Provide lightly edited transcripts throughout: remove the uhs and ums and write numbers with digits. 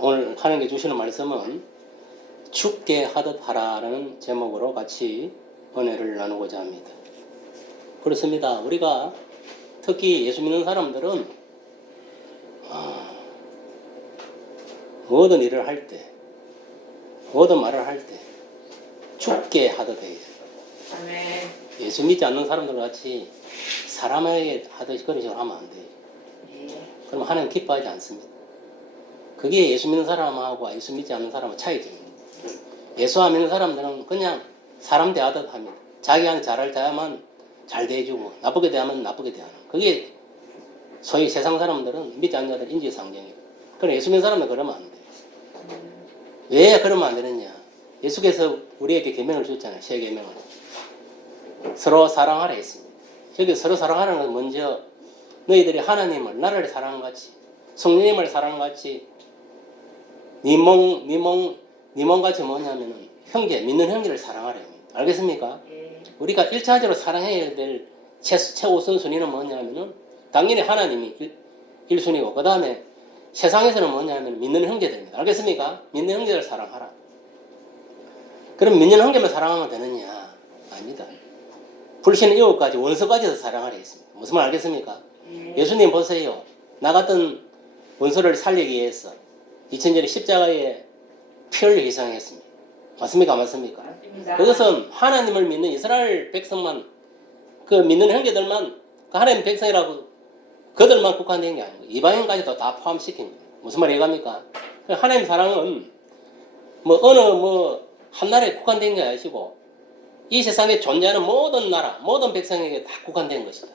오늘 하나님께 주시는 말씀은 죽게 하듯 하라라는 제목으로 같이 은혜를 나누고자 합니다. 그렇습니다. 우리가 특히 예수 믿는 사람들은 모든 일을 할 때, 모든 말을 할 때 죽게 하듯 해야 돼요. 아멘. 예수 믿지 않는 사람들 같이 사람에게 하듯이 그런 식으로 하면 안 돼요. 그럼 하나님 기뻐하지 않습니다. 그게 예수 믿는 사람하고 예수 믿지 않는 사람의 차이점입니다. 예수 안 믿는 사람들은 그냥 사람 대하듯 합니다. 자기한테 잘할 대하면 잘 대해주고 나쁘게 대하면 나쁘게 대하는. 그게 소위 세상 사람들은 믿지 않는 자들 인지상정이에요. 그럼 예수 믿는 사람은 그러면 안 돼요. 왜 그러면 안 되느냐? 예수께서 우리에게 계명을 줬잖아요. 세 계명을. 서로 사랑하라 했습니다. 여기 서로 사랑하라는 건 먼저 너희들이 하나님을 나를 사랑한 같이 성령님을 사랑한 같이 네 몸같이 뭐냐면은 형제, 믿는 형제를 사랑하라. 알겠습니까? 우리가 1차적으로 사랑해야 될 최우선 순위는 뭐냐면은 당연히 하나님이 1순위고 그 다음에 세상에서는 뭐냐면 믿는 형제들입니다. 알겠습니까? 믿는 형제를 사랑하라. 그럼 믿는 형제만 사랑하면 되느냐? 아닙니다. 불신 이웃까지 원수까지도 사랑하라 했습니다. 무슨 말 알겠습니까? 예수님 보세요. 나 같은 원수를 살리기 위해서 2000년에 십자가에 피 흘려 희생했습니다. 맞습니까? 맞습니까? 맞습니다. 그것은 하나님을 믿는 이스라엘 백성만, 그 믿는 형제들만, 그 하나님 백성이라고 그들만 국한된 게 아니고 이방인까지도 다 포함시킨 거예요. 무슨 말 이해갑니까? 하나님 사랑은 한 나라에 국한된 게 아니시고 이 세상에 존재하는 모든 나라, 모든 백성에게 다 국한된 것이다.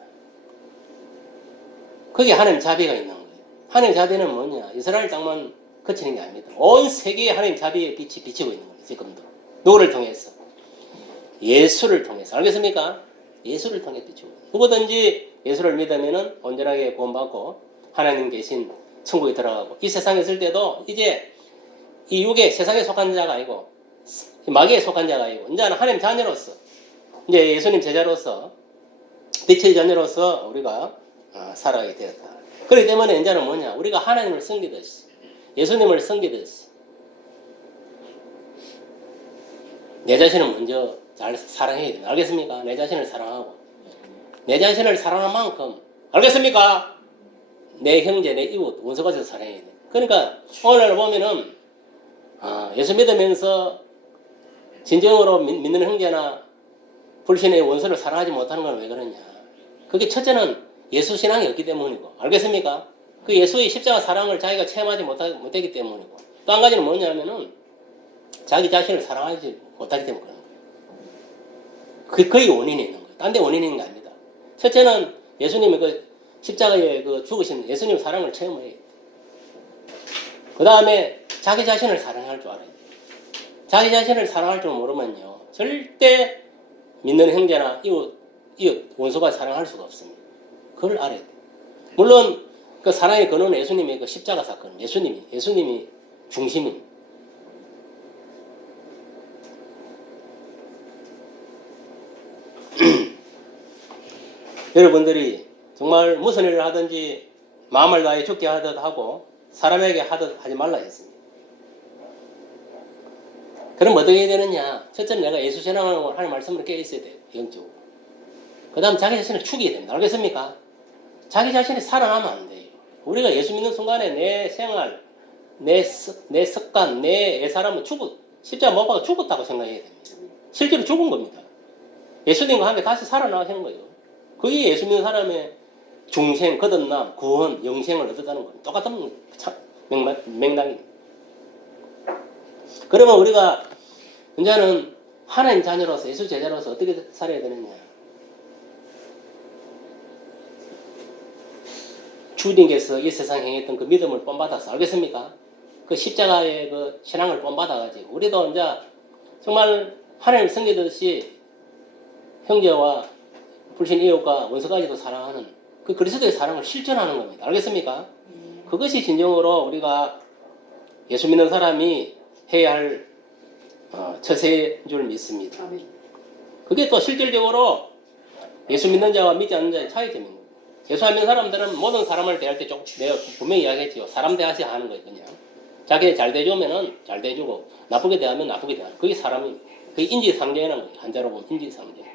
그게 하나님 자비가 있는 거예요. 하나님 자비는 뭐냐? 이스라엘 땅만 그치는 게 아닙니다. 온 세계에 하나님 자비의 빛이 비치고 있는 거예요. 지금도. 누구를 통해서? 예수를 통해서. 알겠습니까? 예수를 통해 비치고. 누구든지 예수를 믿으면 온전하게 구원받고 하나님 계신 천국에 들어가고 이 세상에 있을 때도 이제 이 육에 세상에 속한 자가 아니고 마귀에 속한 자가 아니고 이제는 하나님 자녀로서 이제 예수님 제자로서 빛의 자녀로서 우리가 살아가게 되었다. 그렇기 때문에 이제는 뭐냐? 우리가 하나님을 섬기듯이 예수님을 섬기듯이 내 자신을 먼저 잘 사랑해야 됩니다. 알겠습니까? 내 자신을 사랑하고 내 자신을 사랑하는 만큼 알겠습니까? 내 형제, 내 이웃, 원수까지도 사랑해야 돼. 그러니까 오늘 보면은 예수 믿으면서 진정으로 믿는 형제나 불신의 원수를 사랑하지 못하는 건 왜 그러냐? 그게 첫째는 예수 신앙이 없기 때문이고 알겠습니까? 그 예수의 십자가 사랑을 자기가 체험하지 못했기 때문이고 또 한 가지는 뭐냐면은 자기 자신을 사랑하지 못하기 때문에 그런 거예요. 그의 원인이 있는 거예요. 딴 데 원인이 있는 게 아닙니다. 첫째는 예수님의 그 십자가에 그 죽으신 예수님 사랑을 체험해야 돼요. 그 다음에 자기 자신을 사랑할 줄 알아야 돼요. 자기 자신을 사랑할 줄 모르면요. 절대 믿는 형제나 이웃, 원수가 사랑할 수가 없습니다. 그걸 알아야 돼요. 물론 그 사랑의 근원은 예수님의 그 십자가 사건, 예수님이 중심입니다. 여러분들이 정말 무슨 일을 하든지 마음을 다해 죽게 하듯 하고 사람에게 하듯 하지 말라 했습니다. 그럼 어떻게 해야 되느냐? 첫째는 내가 예수 신앙을 하는 말씀으로 깨어 있어야 돼요. 영적으로. 그 다음 자기 자신을 죽여야 됩니다. 알겠습니까? 자기 자신이 살아나면 안 돼요. 우리가 예수 믿는 순간에 내 생활, 내 습관, 내 사람은 십자가 못 박아 죽었다고 생각해야 됩니다. 실제로 죽은 겁니다. 예수님과 함께 다시 살아나시는 거죠. 그게 예수 믿는 사람의 중생, 거듭남, 구원, 영생을 얻었다는 겁니다. 똑같은 맥락입니다. 그러면 우리가 이제는 하나님 자녀로서 예수 제자로서 어떻게 살아야 되느냐? 주님께서 이 세상에 행했던 그 믿음을 본받아서 알겠습니까? 그 십자가의 그 신앙을 본받아가지고 우리도 이제 정말 하나님을 섬기듯이 형제와 불신 이웃과 원수까지도 사랑하는 그 그리스도의 사랑을 실천하는 겁니다. 알겠습니까? 그것이 진정으로 우리가 예수 믿는 사람이 해야 할 처세인 줄 믿습니다. 그게 또 실질적으로 예수 믿는 자와 믿지 않는 자의 차이점입니다. 예수 안 믿는 사람들은 모든 사람을 대할 때 내가 분명히 이야기했죠. 사람 대하시 하는 거예요. 그냥 자기 잘 대주면은 잘 대주고 나쁘게 대하면 나쁘게 대하는 그게 사람이 그게 인지상정이라는 거예요. 한자로 보면 인지상정.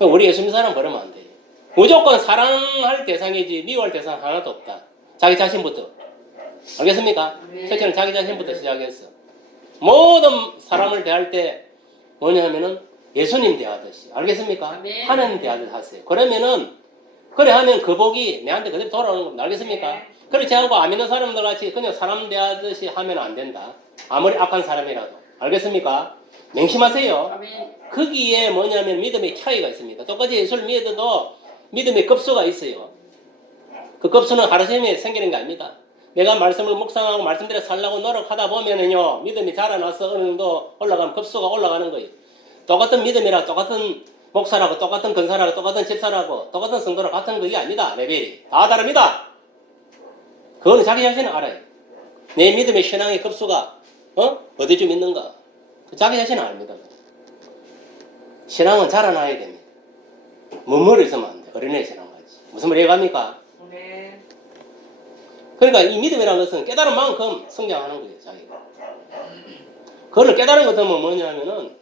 우리 예수 믿는 사람 버리면 안 돼요. 무조건 사랑할 대상이지 미워할 대상 하나도 없다. 자기 자신부터. 알겠습니까? 첫째는 자기 자신부터 시작했어. 모든 사람을 대할 때 뭐냐 하면은 예수님 대하듯이. 알겠습니까? 하나님 대하듯이 하세요. 그러면은 그래 하면 그 복이 내한테 그대로 돌아오는 겁니다. 알겠습니까? 그렇지 않고 안 믿는 사람들 같이 그냥 사람 대하듯이 하면 안 된다. 아무리 악한 사람이라도. 알겠습니까? 맹심하세요. 거기에 뭐냐면 믿음의 차이가 있습니다. 똑같이 예수를 믿어도 믿음의 급수가 있어요. 그 급수는 하루종일 생기는 게 아닙니다. 내가 말씀을 묵상하고 말씀대로 살려고 노력하다 보면은요, 믿음이 자라나서 어느 정도 올라가면 급수가 올라가는 거예요. 똑같은 믿음이라 똑같은 목사라고 똑같은 근사라고 똑같은 집사라고 똑같은 성도라고 같은 그게 아닙니다. 레벨이 다 다릅니다. 그거는 자기 자신을 알아요. 내 믿음의 신앙의 급수가 어디쯤 있는가 자기 자신을 압니다. 신앙은 자라나야 됩니다. 머물러 있으면 안 돼. 어린애 신앙같이. 무슨 말 이해갑니까? 네. 그러니까 이 믿음이라는 것은 깨달은 만큼 성장하는 거예요. 자기가. 그걸 깨달은 것은 뭐냐면은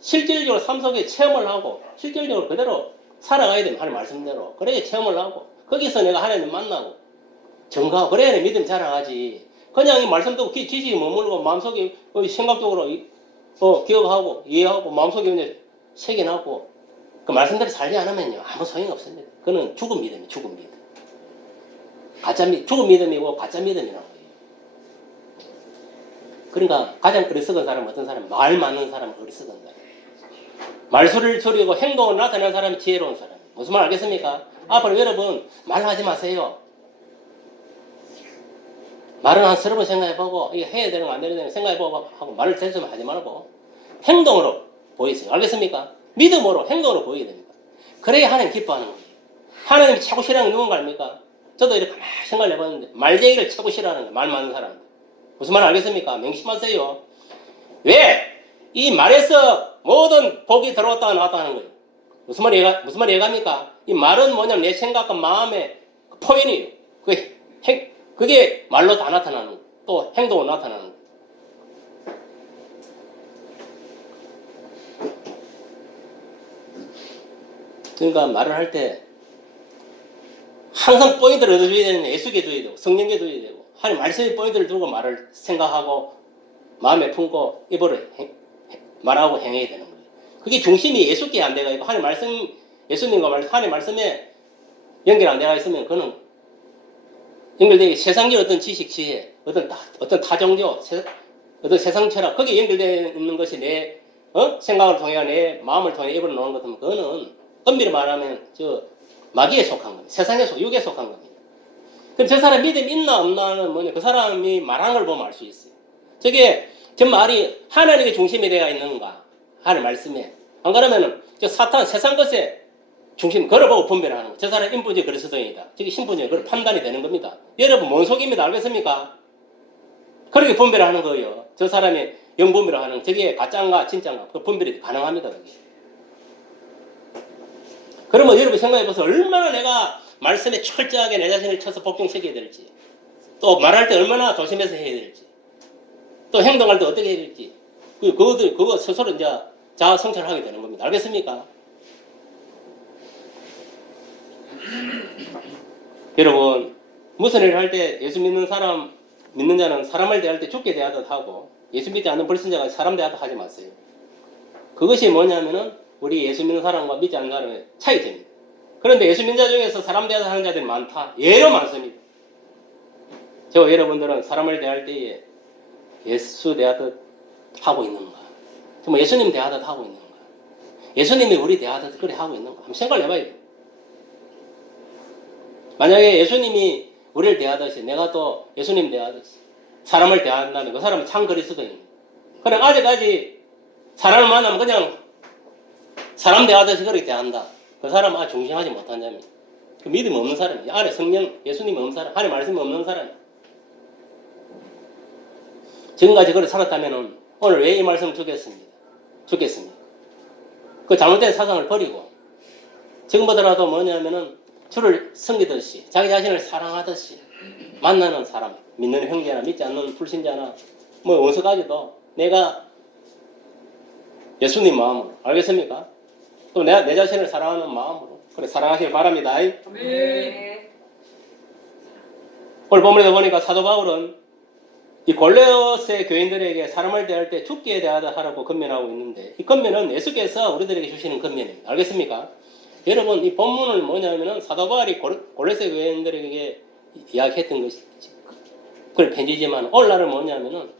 실질적으로 삶 속에 체험을 하고 실질적으로 그대로 살아가야 됩니다. 하나님 말씀대로. 그래야 체험을 하고 거기서 내가 하나님 만나고 증거하고 그래야 내 믿음 자라가지. 그냥 이 말씀 듣고 지식이 머물고 마음속에 생각적으로 기억하고 이해하고 마음속에 이제 새겨나고 그 말씀대로 살지 않으면요 아무 소용이 없습니다. 그는 죽은 믿음이 죽은 믿음. 가짜 믿음, 죽은 믿음이고 가짜 믿음이라는 거예요. 그러니까 가장 어리석은 사람은 어떤 사람? 말 많은 사람은 어리석은 사람. 말소리를 줄이고 행동을 나타내는 사람이 지혜로운 사람. 무슨 말 알겠습니까? 앞으로 여러분 말하지 마세요. 말은 한 서너 번 생각해보고 이게 해야 되는 거 안 되는 거 생각해보고 하고 말을 대수면 하지 말고 행동으로 보이세요. 알겠습니까? 믿음으로 행동으로 보이게 됩니다. 그래야 하나님 기뻐하는 거예요. 하나님이 최고 싫어하는 게 누군가 압니까? 저도 이렇게 가만히 생각을 해봤는데 말쟁이를 최고 싫어하는 거예요. 말 많은 사람들. 무슨 말 알겠습니까? 명심하세요. 왜? 이 말에서 모든 복이 들어왔다가 나왔다 하는 거예요. 무슨 말 이해갑니까? 이 말은 뭐냐면 내 생각과 마음의 표현이에요. 그게 말로 다 나타나는 거예요. 또 행동으로 나타나는 거예요. 그러니까 말을 할 때 항상 포인트를 얻어줘야 되는 예수께 줘야 되고 성령께 줘야 되고 하나님 말씀의 포인트를 두고 말을 생각하고 마음에 품고 입으로 말하고 행해야 되는 거예요. 그게 중심이 예수께 안 돼가 있고 하나님 말씀 예수님과 하나님 말씀에 연결 안 돼가 있으면 그는 연결되게 세상의 어떤 지식, 지혜, 어떤 타종교, 어떤 세상 철학 거기에 연결되어 있는 것이 내 생각을 통해 내 마음을 통해 입으로 나오는 것은 그거는 엄밀히 말하면 마귀에 속한 겁니다. 세상에 육에 속한 겁니다. 그럼 저 사람 믿음 있나 없나는 뭐냐 그 사람이 말하는 걸 보면 알 수 있어요. 저게 저 말이 하나님의 중심이 되어 있는가 하는 말씀에 안 그러면은 저 사탄 세상 것에 중심 걸어보고 분별을 하는 거. 저 사람 인본주의 그리스도인이다. 저게 신본주의 그런 판단이 되는 겁니다. 여러분 뭔 속입니다. 알겠습니까? 그렇게 분별을 하는 거예요. 저 사람이 영분별을 하는 거. 저게 가짜인가 진짜인가 그 분별이 가능합니다. 그게. 그러면 여러분 생각해보세요. 얼마나 내가 말씀에 철저하게 내 자신을 쳐서 복종시켜야 될지 또 말할 때 얼마나 조심해서 해야 될지 또 행동할 때 어떻게 해야 될지 그거 스스로 이제 자아 성찰하게 되는 겁니다. 알겠습니까? 여러분 무슨 일을 할 때 예수 믿는 자는 사람을 대할 때 죽게 대하듯 하고 예수 믿지 않는 불신자가 사람 대하듯 하지 마세요. 그것이 뭐냐면은 우리 예수 믿는 사람과 믿지 않는 사람의 차이점입니다. 그런데 예수 믿는 자 중에서 사람 대하듯 하는 자들이 많다. 예로 많습니다. 저 여러분들은 사람을 대할 때에 예수 대하듯 하고 있는가? 정말 예수님 대하듯 하고 있는가? 예수님이 우리 대하듯 그래 하고 있는가? 한번 생각을 해봐야 돼요. 만약에 예수님이 우리를 대하듯이 내가 또 예수님 대하듯이 사람을 대한다면 그 사람은 참 그리스도입니다. 그럼 아직까지 사람을 만나면 그냥 사람 대하듯이 그렇게 대한다. 그 사람은 중심하지 못한 자입니다. 그 믿음이 없는 사람이에요. 안에 성령, 예수님이 없는 사람, 하나님 말씀이 없는 사람이에요. 지금까지 그렇게 살았다면 오늘 왜 이 말씀을 죽겠습니다. 그 잘못된 사상을 버리고 지금보다라도 뭐냐면은 주를 섬기듯이 자기 자신을 사랑하듯이 만나는 사람 믿는 형제나 믿지 않는 불신자나 뭐 원수까지도 내가 예수님 마음으로, 알겠습니까? 또 내가 내 자신을 사랑하는 마음으로 그래 사랑하시길 바랍니다. 네. 오늘 본문에 보니까 사도 바울은 이 골로새 교인들에게 사람을 대할 때 죽기에 대하다 하라고 권면하고 있는데 이 권면은 예수께서 우리들에게 주시는 권면입니다. 알겠습니까? 여러분 이 본문은 뭐냐면은 사도 바울이 골로새 교인들에게 이야기했던 것이 그걸 편지지만 오늘날은 뭐냐면은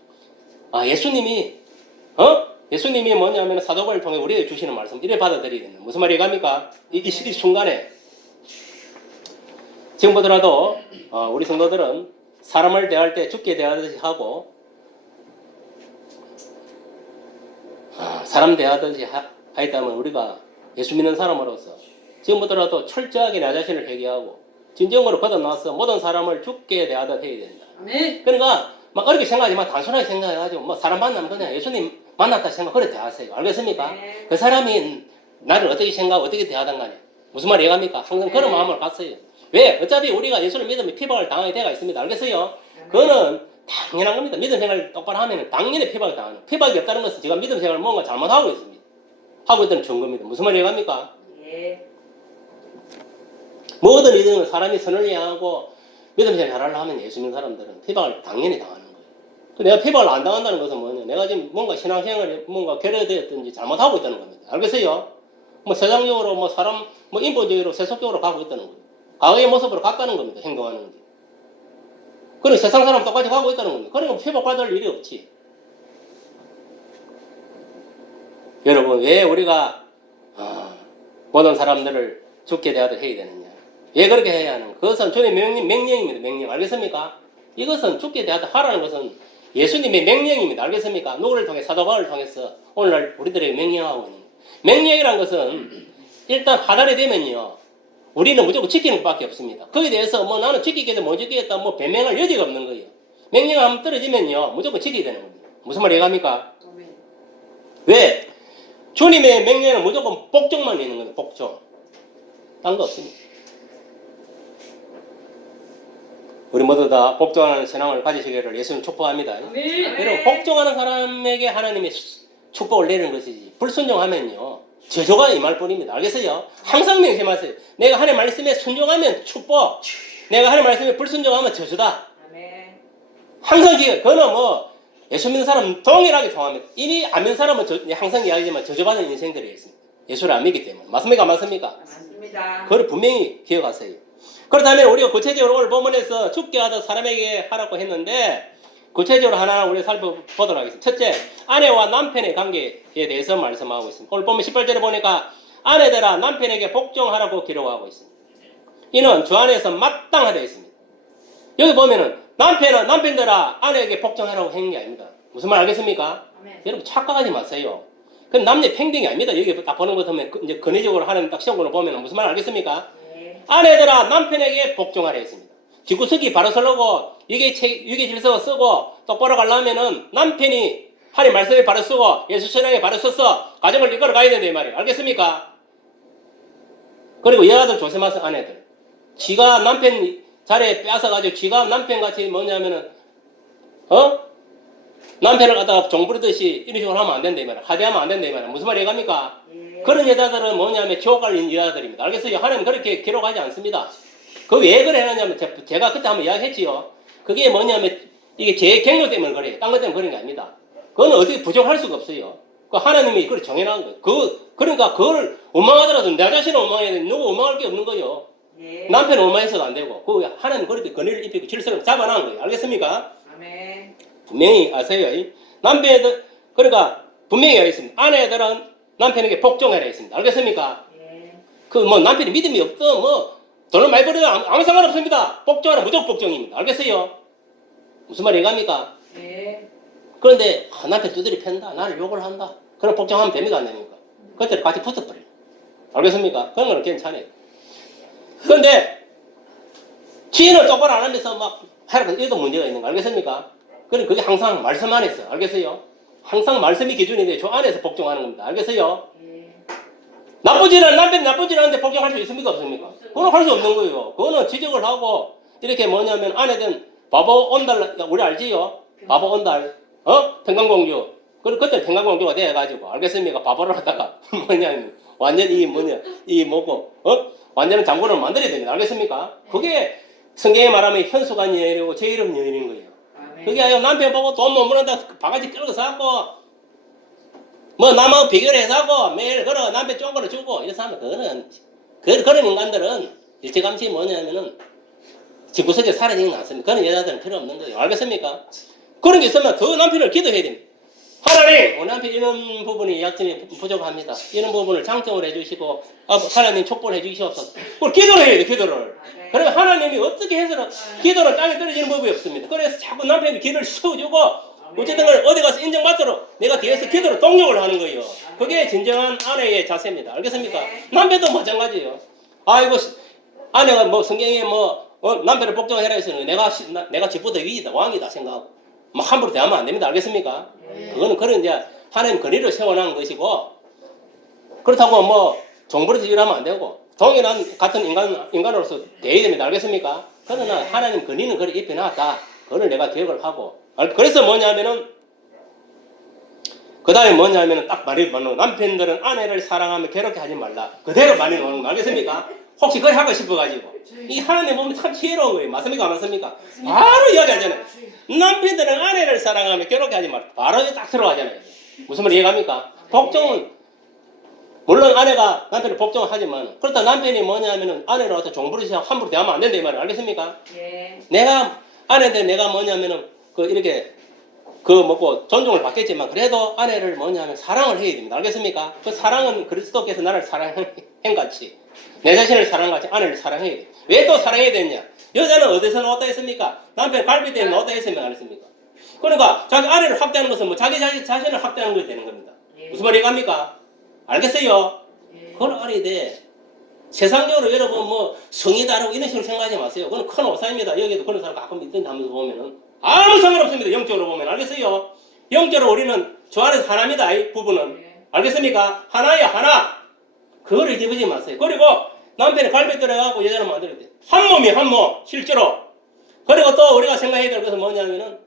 예수님이 뭐냐면 사도 바울을 통해 우리에게 주시는 말씀 이래 받아들여야 된다. 무슨 말이 갑니까? 이 순간에 지금보다도 우리 성도들은 사람을 대할 때 죽게 대하듯이 하고 사람 대하듯이 하였다면 우리가 예수 믿는 사람으로서 지금부터라도 철저하게 나 자신을 회개하고 진정으로 걷어나서 모든 사람을 죽게 대하듯 해야 된다. 그러니까 막 어렵게 생각하지 마. 단순하게 생각해가지고 뭐 사람 만나면 그냥 예수님 만났다 생각 그래 대하세요. 알겠습니까? 네. 그 사람이 나를 어떻게 생각하고 어떻게 대하든 간에 무슨 말이 이해갑니까? 항상 그런 마음을 갖어요. 왜? 어차피 우리가 예수를 믿으면 피박을 당하게 되가 있습니다. 알겠어요? 그거는 당연한 겁니다. 믿음 생활을 똑바로 하면 당연히 피박을 당하는. 피박이 없다는 것은 제가 믿음 생활을 뭔가 잘못하고 있습니다. 하고 있다는 증거입니다. 무슨 말이 이해갑니까? 예. 모든 이들은 사람이 선을 향하고 믿음 생활 잘하려 하면 예수 믿는 사람들은 피박을 당연히 당하는 거예요. 내가 피박을 안 당한다는 것은 뭐냐? 내가 지금 뭔가 신앙생활에 뭔가 결여되었든지 잘못하고 있다는 겁니다. 알겠어요? 뭐 세상적으로 뭐 사람 뭐 인본주의로 세속적으로 가고 있다는 거예요. 과거의 모습으로 갔다는 겁니다. 행동하는 게. 그럼 세상 사람 똑같이 가고 있다는 겁니다. 그러니까 회복받을 일이 없지. 여러분 왜 우리가 모든 사람들을 죽게 대하듯 해야 되느냐? 왜 그렇게 해야 하는? 그것은 주님의 명령입니다. 명령. 알겠습니까? 이것은 죽게 대하듯 하라는 것은 예수님의 명령입니다. 알겠습니까? 누구를 통해 사도 바울을 통해서 오늘날 우리들에게 명령하고 있는 거예요. 명령이라는 것은 일단 하달이 되면요. 우리는 무조건 지키는 것밖에 없습니다. 거기에 대해서 뭐 나는 지키겠다 못 지키겠다 뭐 변명할 여지가 없는 거예요. 명령 한번 떨어지면요. 무조건 지켜야 되는 겁니다. 무슨 말이 이해갑니까? 왜? 주님의 명령에는 무조건 복종만 있는 겁니다. 복종. 딴 거 없습니다. 우리 모두 다 복종하는 신앙을 가지시기를 예수님 축복합니다. 여러분 복종하는 사람에게 하나님의 축복을 내리는 것이지 불순종하면요. 저조가 임할 뿐입니다. 알겠어요? 항상 명심하세요. 내가 하나님 말씀에 순종하면 축복, 내가 하나님 말씀에 불순종하면 저주다. 항상 기억. 그거는 뭐 예수 믿는 사람 동일하게 통합니다. 이미 안 믿는 사람은 항상 이야기지만 저주받는 인생들이 있습니다. 예수를 안 믿기 때문에. 맞습니까? 맞습니까? 맞습니다. 그걸 분명히 기억하세요. 그렇다면 우리가 구체적으로 오늘 본문에서 죽게 하던 사람에게 하라고 했는데 구체적으로 하나 우리가 살펴보도록 하겠습니다. 첫째, 아내와 남편의 관계에 대해서 말씀하고 있습니다. 오늘 보면 18절에 보니까 아내들아 남편에게 복종하라고 기록하고 있습니다. 이는 주 안에서 마땅하다 있습니다. 여기 보면은 남편들아 아내에게 복종하라고 한 게 아닙니다. 무슨 말 알겠습니까? 여러분 착각하지 마세요. 그건 남녀 평등이 아닙니다. 여기 딱 보는 것 보면 이제 근위적으로 하는 딱 시험권을 보면 무슨 말 알겠습니까? 아내들아 남편에게 복종하라 했습니다. 뒷구석이 바로 서려고 유계 질서 쓰고 똑바로 가려면은 남편이 하나님 말씀에 바로 쓰고 예수 신앙에 바로 써서 가정을 이끌어 가야 된다 이 말이에요. 알겠습니까? 그리고 여자들 조심하세요. 아내들. 지가 남편 자리에 빼앗아가지고 지가 남편같이 뭐냐면은 남편을 갖다가 종부리듯이 이런 식으로 하면 안 된다 이 말이에요. 하대하면 안 된다 이 말이에요. 무슨 말이 이해갑니까? 그런 여자들은 뭐냐면 지옥 갈린 여자들입니다. 알겠어요? 하나님 그렇게 기록하지 않습니다. 그 왜 그래 하냐면 제가 그때 한번 이야기했지요. 그게 뭐냐면 이게 제 갱로 때문에 그래요. 딴 것 때문에 그런 게 아닙니다. 그거는 어떻게 부족할 수가 없어요. 그 하나님이 그걸 정해놓은 거예요. 그러니까 그걸 원망하더라도 내 자신은 원망해야 돼. 누구 원망할 게 없는 거예요. 남편은 원망해서도 안 되고 그 하나님 그렇게 권위를 입히고 질서를 잡아놓은 거예요. 알겠습니까? 분명히 아세요. 남편들 그러니까 분명히 알겠습니다. 아내들은 남편에게 복종해라 했습니다. 알겠습니까? 그 뭐 남편이 믿음이 없어 뭐 돈을 많이 벌어도 아무 상관없습니다. 복종하라 무조건 복종입니다. 알겠어요? 무슨 말이 이해갑니까? 그런데 남편 두드리 팬다. 나를 욕을 한다. 그럼 복종하면 됩니까? 안 됩니까? 그때 같이 붙어버려요. 알겠습니까? 그런 건 괜찮아요. 그런데 지인을 똑바로 안 하면서 막 하라고 이것도 문제가 있는 거 알겠습니까? 그럼 그게 항상 말씀 안에서 알겠어요? 항상 말씀이 기준인데 저 안에서 복종하는 겁니다. 알겠어요? 남편이 나쁘지 않은데 복종할 수 있습니까? 없습니까? 그건 할 수 없는 거예요. 그거는 지적을 하고 이렇게 뭐냐면 아내든 바보 온달 우리 알지요? 바보 온달 평강공주. 그때 평강공주가 돼가지고 알겠습니까? 바보를 하다가 뭐냐면 완전 이 뭐고 완전한 장군을 만들어야 됩니다. 알겠습니까? 그게 성경에 말하면 현수간 여인이고 제 이름 여인인 거예요. 그게 아니고 남편 보고 돈 못 벌는다 바가지 끌고 사고 뭐 남하고 비교를 해서고 매일 그러 남편 좋은 거를 주고 이래서 하면 그거는 그런 인간들은 일찌감치 뭐냐면은 집구석에 사라지는 게 낫습니다. 그런 여자들은 필요 없는 거예요. 알겠습니까? 그런 게 있으면 더 남편을 기도해야 됩니다. 하나님, 우리 남편 이런 부분이 약점이 부족합니다. 이런 부분을 장점을 해주시고 하나님 촉발해 주시옵소서. 그걸 기도를 해야 돼, 기도를. 그러면 하나님이 어떻게 해서는 기도는 땅에 떨어지는 법이 없습니다. 그래서 자꾸 남편이 기도를 세워주고 어쨌든 간에 어디 가서 인정받도록 내가 뒤에서 기도를 동력을 하는 거예요. 그게 진정한 아내의 자세입니다. 알겠습니까? 남편도 마찬가지예요. 아이고 아내가 뭐 성경에 남편을 복종해라 해서 내가 집보다 위이다 왕이다 생각하고 막 함부로 대하면 안 됩니다. 알겠습니까? 그거는 그런 이제 하나님 권위를 세워놓은 것이고 그렇다고 뭐 정부에서 일하면 안 되고 동일한 같은 인간으로서 대해야 됩니다. 알겠습니까? 그러나 하나님 권위는 그래 입혀놨다. 그걸 내가 기억을 하고 그래서 뭐냐면은 그 다음에 뭐냐면은 딱 말이 뭐냐 남편들은 아내를 사랑하며 괴롭게 하지 말라. 그대로 말이 나오는 거 알겠습니까? 혹시 그걸 하고 싶어가지고 이 하나님 보면 참 지혜로운 거예요. 맞습니까? 안 맞습니까? 바로 이야기하잖아요. 남편들은 아내를 사랑하며 괴롭게 하지 말라. 바로 딱 들어가잖아요. 무슨 말 이해갑니까? 복종은 물론 아내가 남편을 복종을 하지만 그렇다 남편이 뭐냐면은 아내로부터 종부르시고 함부로 대하면 안 된다 이 말이에요. 알겠습니까? 내가 아내들 내가 뭐냐면은 이렇게 존중을 받겠지만 그래도 아내를 뭐냐면 사랑을 해야 됩니다. 알겠습니까? 그 사랑은 그리스도께서 나를 사랑한 같이 내 자신을 사랑같이 아내를 사랑해야 돼. 왜 또 사랑해야 되냐? 여자는 어디서 나왔다 했습니까? 남편 갈비대에 나왔다 했으면 안 했습니까? 그러니까 자기 아내를 학대하는 것은 뭐 자기 자신을 학대하는 것이 되는 겁니다. 무슨 말이 갑니까? 알겠어요? 그걸 알아야 돼. 세상적으로 여러분 뭐 성이 다르고 이런 식으로 생각하지 마세요. 그건 큰 오산입니다. 여기도 그런 사람 가끔 있던데 하면서 보면은 아무 상관없습니다. 영적으로 보면. 알겠어요? 영적으로 우리는 저 안에서 하나입니다. 이 부분은. 알겠습니까? 하나야 하나. 그걸 잊어버리지 마세요. 그리고 남편이 갈비 들어가고 여자를 만들어야 돼. 한 몸이 한 몸. 실제로. 그리고 또 우리가 생각해야 될 것은 뭐냐면은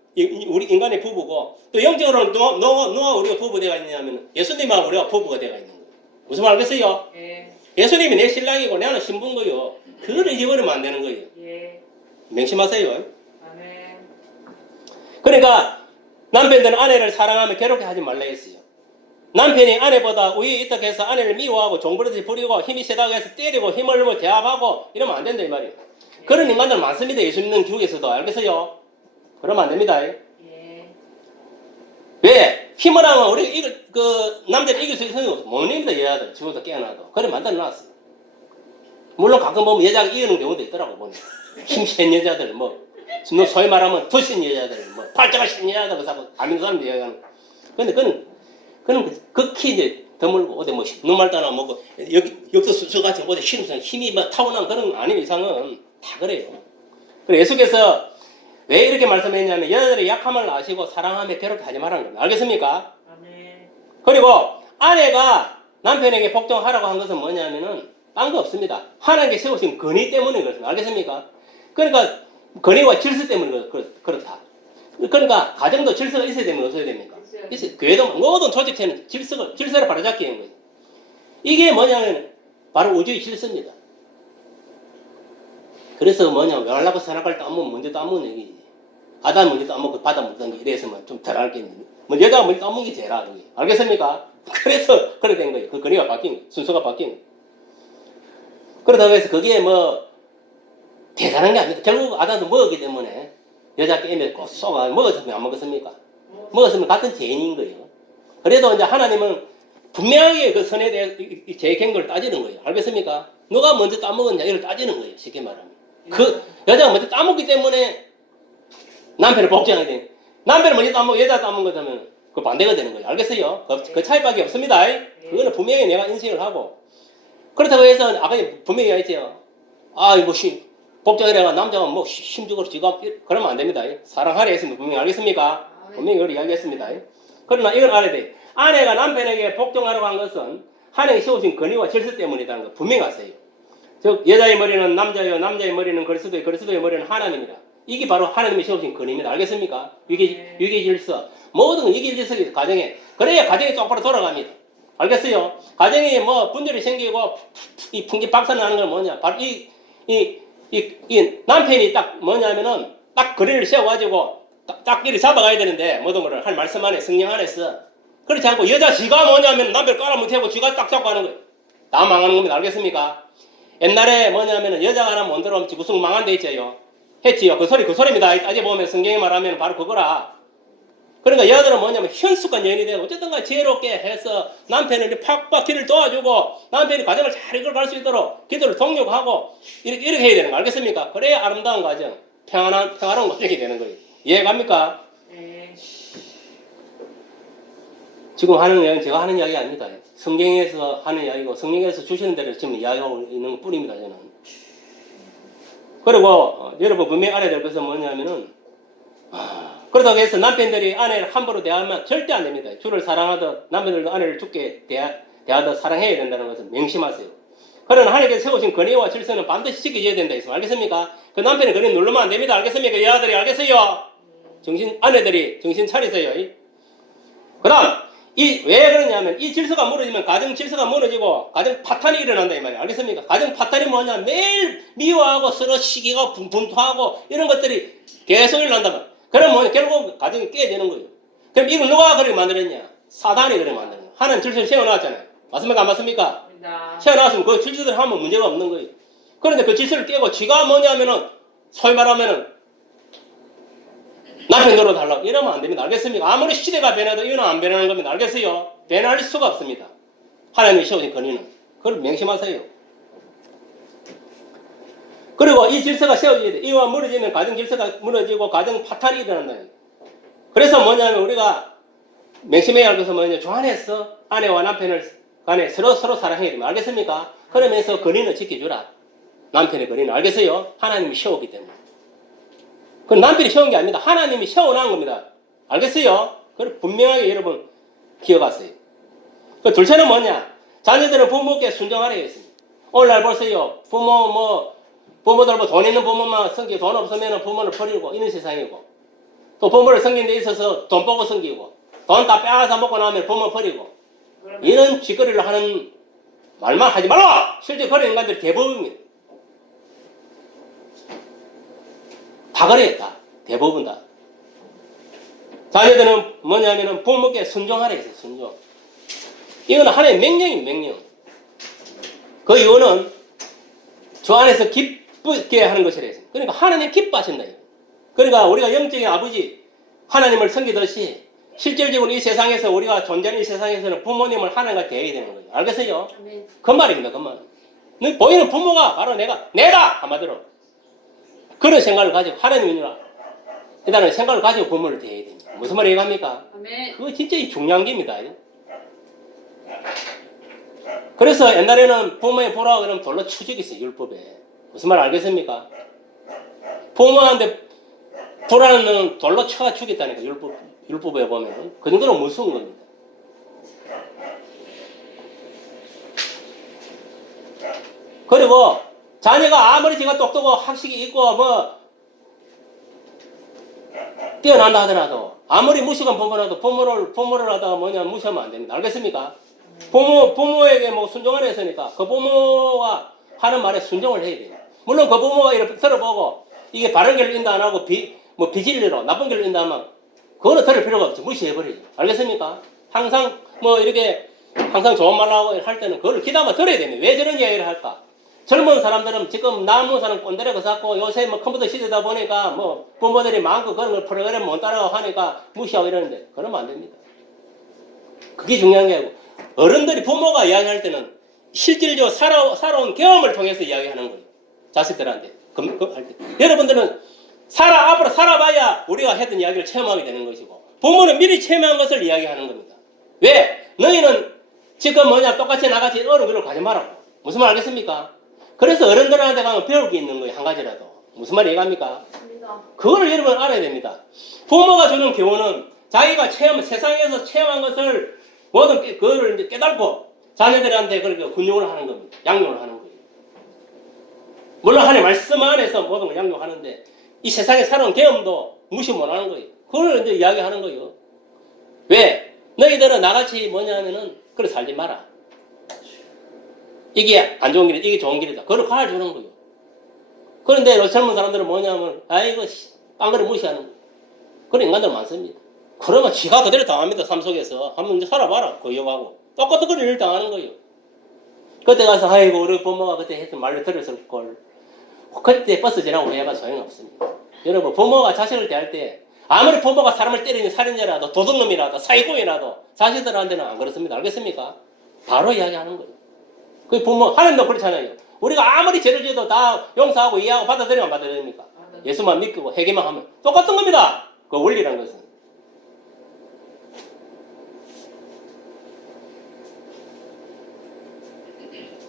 우리 인간의 부부고 또 영적으로는 누가 우리가 부부가 있느냐면 예수님하고 우리가 부부가 되어 있는 거예요. 무슨 말 알겠어요? 예수님이 내 신랑이고 나는 신부인 거예요. 그걸 잊어버리면 안 되는 거예요. 명심하세요. 그러니까 남편들은 아내를 사랑하며 괴롭게 하지 말라 했어요. 남편이 아내보다 위에 있다고 해서 아내를 미워하고 종부르듯이 부리고 힘이 세다고 해서 때리고 힘을 뭐 제압하고 이러면 안 된다 이 말이에요. 그런 인간들 많습니다. 예수 믿는 교회에서도. 알겠어요? 그러면 안 됩니다. 왜? 힘을 하면 우리 남자를 이길 수 있는 모릅니다. 여자들 지금부터 깨어나도. 그래 만들어놨어요. 물론 가끔 보면 여자가 이기는 경우도 있더라고 보면. 힘센 여자들 소위 말하면 투신 여자들 팔자가 신 여자들 그러고 안 믿는 사람들 이야기하는. 근데 그는 극히 이제 드물고 어디 눈말따나 뭐고 여기서 수수같이 어디 힘이 타고난 그런 아닌 이상은 다 그래요. 그래서 예수께서 왜 이렇게 말씀했냐면 여자들의 약함을 아시고 사랑하며 괴롭게 하지 말라는 겁니다. 알겠습니까? 그리고 아내가 남편에게 복종하라고 한 것은 뭐냐면은 딴 거 없습니다. 하나님께 세우신 권위 때문에 그렇습니다. 알겠습니까? 그러니까 권위와 질서 때문에 그렇다. 그러니까 가정도 질서가 있어야 되면 없어야 됩니까? 있어요. 교회도 모든 조직체는 질서를 바로잡기 위한 거예요. 이게 뭐냐면 바로 우주의 질서입니다. 그래서 외할라고 생각할 때 먼저 따먹는 얘기지. 아담 먼저 따먹고 바다 먹던 게 이래서만 좀 덜 알겠는데 여자가 먼저 따먹는 게 제일 알아요. 알겠습니까? 그래서 그래 된 거예요. 그 권위가 바뀐 거예요. 순서가 바뀐 거예요. 그러다고 해서 그게 대단한 게 아닙니다. 결국 아담도 먹었기 때문에 여자 게임에 꼭 쏘가 먹었으면 안 먹었습니까? 먹었으면 같은 죄인인 거예요. 그래도 이제 하나님은 분명하게 그 선에 대해 죄 경고를 따지는 거예요. 알겠습니까? 누가 먼저 따먹었냐 이걸 따지는 거예요. 쉽게 말하면. 그 여자가 먼저 따먹기 때문에 남편을 복종하게 돼. 남편을 먼저 따먹고 여자가 따먹은 거라면 그 반대가 되는 거예요. 알겠어요? 그 차이밖에 없습니다. 그거는 분명히 내가 인식을 하고. 그렇다고 해서 아까 분명히 얘기했죠. 복종이라가 남자가 힘주고 지가 그러면 안 됩니다. 사랑하려 했으면 분명히 알겠습니까? 분명히 이걸 이야기했습니다. 그러나 이걸 알아야 돼. 아내가 남편에게 복종하라고 한 것은 하나님이 세우신 권위와 질서 때문이라는 거 분명히 아세요. 즉 여자의 머리는 남자요 남자의 머리는 그리스도의 머리는 하나님이다. 이게 바로 하나님이 세우신 근입니다. 알겠습니까? 위계 네. 위계 질서 모든 위계 질서가 가정에 그래야 가정이 똑바로 돌아갑니다. 알겠어요? 가정에 뭐 분열이 생기고 이 풍기 박살 나는 건 뭐냐? 바로 이 남편이 딱 뭐냐면은 딱 거리를 세워가지고 딱 이렇게 잡아가야 되는데 모든 거를 할 말씀 안에 성령 안에서 그렇지 않고 여자 지가 뭐냐면 남편 깔아붙이고 지가 딱 잡고 하는 거예요. 다 망하는 겁니다. 알겠습니까? 옛날에 뭐냐면은 여자가 하나 못 들어오면 무슨 망한 데 있죠요. 했지요. 그 소리입니다. 아직 보면 성경에 말하면 바로 그거라. 그러니까 여자들은 뭐냐면 현숙한 여인이 되고 어쨌든 간에 지혜롭게 해서 남편을 팍팍 길을 도와주고 남편이 가정을 잘 이끌어갈 수 있도록 기도를 독려하고 이렇게 해야 되는 거 알겠습니까? 그래야 아름다운 가정, 평안한 가정이 되는 거예요. 이해갑니까? 네. 지금 하는 이야기는 제가 하는 이야기 아닙니다. 성경에서 하는 이야기고 성경에서 주시는 대로 지금 이야기하고 있는 것 뿐입니다. 저는. 그리고 여러분 분명히 알아야 될 것은 뭐냐면은 그렇다고 해서 남편들이 아내를 함부로 대하면 절대 안 됩니다. 주를 사랑하듯 남편들도 아내를 죽게 대하듯 사랑해야 된다는 것을 명심하세요. 그러나 하나님께서 세우신 권위와 질서는 반드시 지켜져야 된다 했습니다. 알겠습니까? 그 남편의 권위 누르면 안 됩니다. 알겠습니까? 여자들이 알겠어요? 아내들이 정신 차리세요. 그 다음 왜 그러냐면 이 질서가 무너지면 가정 질서가 무너지고 가정 파탄이 일어난다 이 말이에요. 알겠습니까? 가정 파탄이 뭐냐? 매일 미워하고 서로 시기가 분투하고 이런 것들이 계속 일어난다면 그럼 뭐냐? 결국 가정이 깨지는 거예요. 그럼 이걸 누가 그렇게 만들었냐? 사단이 그렇게 만드는 거예요. 하나는 질서를 세워놨잖아요. 맞습니까? 안 맞습니까? 세워놨으면 그 질서대로 하면 문제가 없는 거예요. 그런데 그 질서를 깨고 지가 뭐냐면은 소위 말하면은 남편 노릇하려고 이러면 안 됩니다. 알겠습니까? 아무리 시대가 변해도 이거는 안 변하는 겁니다. 알겠어요? 변할 수가 없습니다. 하나님이 세우신 권위는. 그걸 명심하세요. 그리고 이 질서가 세워져야 돼. 이와 무너지면 가정 질서가 무너지고 가정 파탄이 일어난다. 그래서 뭐냐면 우리가 명심해야 할 것은 뭐냐? 주 안에서 아내와 남편을 간에 서로 사랑해야 됩니다. 알겠습니까? 그러면서 권위는 지켜주라. 남편의 권위는. 알겠어요? 하나님이 세우기 때문에. 그건 남편이 세운 게 아닙니다. 하나님이 세워놓은 겁니다. 알겠어요? 그걸 분명하게 여러분 기억하세요. 그 둘째는 뭐냐? 자녀들은 부모께 순종하라 했습니다. 오늘날 보세요. 부모들 돈 있는 부모만 섬기고 돈 없으면 부모를 버리고 이런 세상이고 또 부모를 섬기는 데 있어서 돈 보고 섬기고 돈 다 빼앗아 먹고 나면 부모 버리고 이런 짓거리를 하는 말만 하지 말라! 실제 그런 인간들이 대부분입니다. 다 그랬다. 대부분 다. 자녀들은 뭐냐면은 부모께 순종하라 했어요. 순종. 이건 하나의 명령입니다. 명령. 그 이유는 주 안에서 기쁘게 하는 것이라 했어요. 그러니까 하나님 기뻐하신다. 그러니까 우리가 영적인 아버지 하나님을 섬기듯이 실질적으로 이 세상에서 우리가 존재하는 이 세상에서는 부모님을 하나님과 대해야 되는 거예요. 알겠어요? 그 말입니다. 그 말. 보이는 부모가 바로 내다! 한마디로. 그런 생각을 가지고 하나님이라 일단은 생각을 가지고 부모를 대해야 됩니다. 무슨 말을 얘기합니까? 그거 진짜 중요한 겁니다. 그래서 옛날에는 부모의 보라고 그러면 돌로 추적했어요. 율법에. 무슨 말 알겠습니까? 부모한테 보라는 돌로 쳐가 죽였다니까. 율법에 보면 그 정도로 무서운 겁니다. 그리고 자녀가 아무리 지가 똑똑하고 학식이 있고 뛰어난다 하더라도 아무리 무식한 부모라도 부모를 하다가 무시하면 안 됩니다. 알겠습니까? 부모에게 순종하라 했으니까 그 부모가 하는 말에 순종을 해야 돼요. 물론 그 부모가 이렇게 들어보고 이게 바른 길로 인도 안 하고 비진리로 나쁜 길로 인도하면 그거는 들을 필요가 없죠. 무시해버리죠. 알겠습니까? 항상 항상 좋은 말하고 할 때는 그걸 귀담아 들어야 됩니다. 왜 저런 이야기를 할까? 젊은 사람들은 지금 남은 사람 꼰대라고 쌓고 요새 컴퓨터 시대다 보니까 부모들이 마음껏 그런 걸 프로그램 못 따라가고 하니까 무시하고 이러는데 그러면 안 됩니다. 그게 중요한 게 아니고 어른들이 부모가 이야기할 때는 실질적으로 살아온 경험을 통해서 이야기하는 거예요. 자식들한테. 할 때. 여러분들은 앞으로 살아봐야 우리가 했던 이야기를 체험하게 되는 것이고 부모는 미리 체험한 것을 이야기하는 겁니다. 왜? 너희는 지금 똑같이 나같이 어른 그걸 가지 말라고. 무슨 말 알겠습니까? 그래서 어른들한테 가면 배울 게 있는 거예요. 한 가지라도. 무슨 말 얘기합니까? 그걸 여러분 알아야 됩니다. 부모가 주는 교훈은 자기가 세상에서 체험한 것을 모든 그걸 깨닫고 자녀들한테 그렇게 훈육을 하는 겁니다. 양육을 하는 거예요. 물론 하나님 말씀 안에서 모든 걸 양육하는데 이 세상에 살아온 경험도 무시 못하는 거예요. 그걸 이제 이야기하는 거예요. 왜? 너희들은 나같이 뭐냐면은 그래 살지 마라. 이게 안 좋은 길이다. 이게 좋은 길이다. 그걸 가르쳐주는 거예요. 그런데 젊은 사람들은 뭐냐면 아이고 빵그리 무시하는 거예요. 그런 인간들 많습니다. 그러면 지가 그대로 당합니다. 삶 속에서. 한번 이제 살아봐라. 거역하고. 똑같은 걸 일을 당하는 거예요. 그때 가서 아이고 우리 부모가 그때 했던 말을 들었을 걸. 그때 버스 지나고 해봐 소용없습니다. 여러분 부모가 자식을 대할 때 아무리 부모가 사람을 때리는 살인자라도 도둑놈이라도 사기꾼이라도 자식들한테는 안 그렇습니다. 알겠습니까? 바로 이야기하는 거예요. 그 부모 하나님도 그렇잖아요. 우리가 아무리 죄를 지어도 다 용서하고 이해하고 받아들이면 받아들입니까? 예수만 믿고 회개만 하면 똑같은 겁니다. 그 원리라는 것은.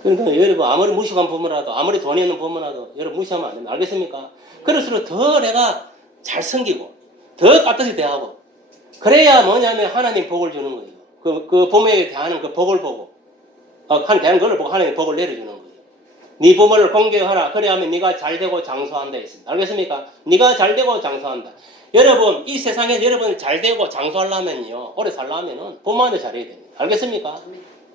그러니까 여러분 아무리 무식한 부모라도 아무리 돈이 있는 부모라도 여러분 무시하면 안 됩니다. 알겠습니까? 그럴수록 더 내가 잘 섬기고 더 따뜻히 대하고 그래야 뭐냐면 하나님 복을 주는 거예요. 그 부모에게 대하는 그 복을 보고 하나님 대하는 걸 보고 하나님 복을 내려주는 거예요. 네 부모를 공경하라. 그래야면 네가 잘되고 장수한다 했습니다. 알겠습니까? 네가 잘되고 장수한다. 여러분 이 세상에 여러분이 잘되고 장수하려면요 오래 살려면은 부모한테 잘해야 됩니다. 알겠습니까?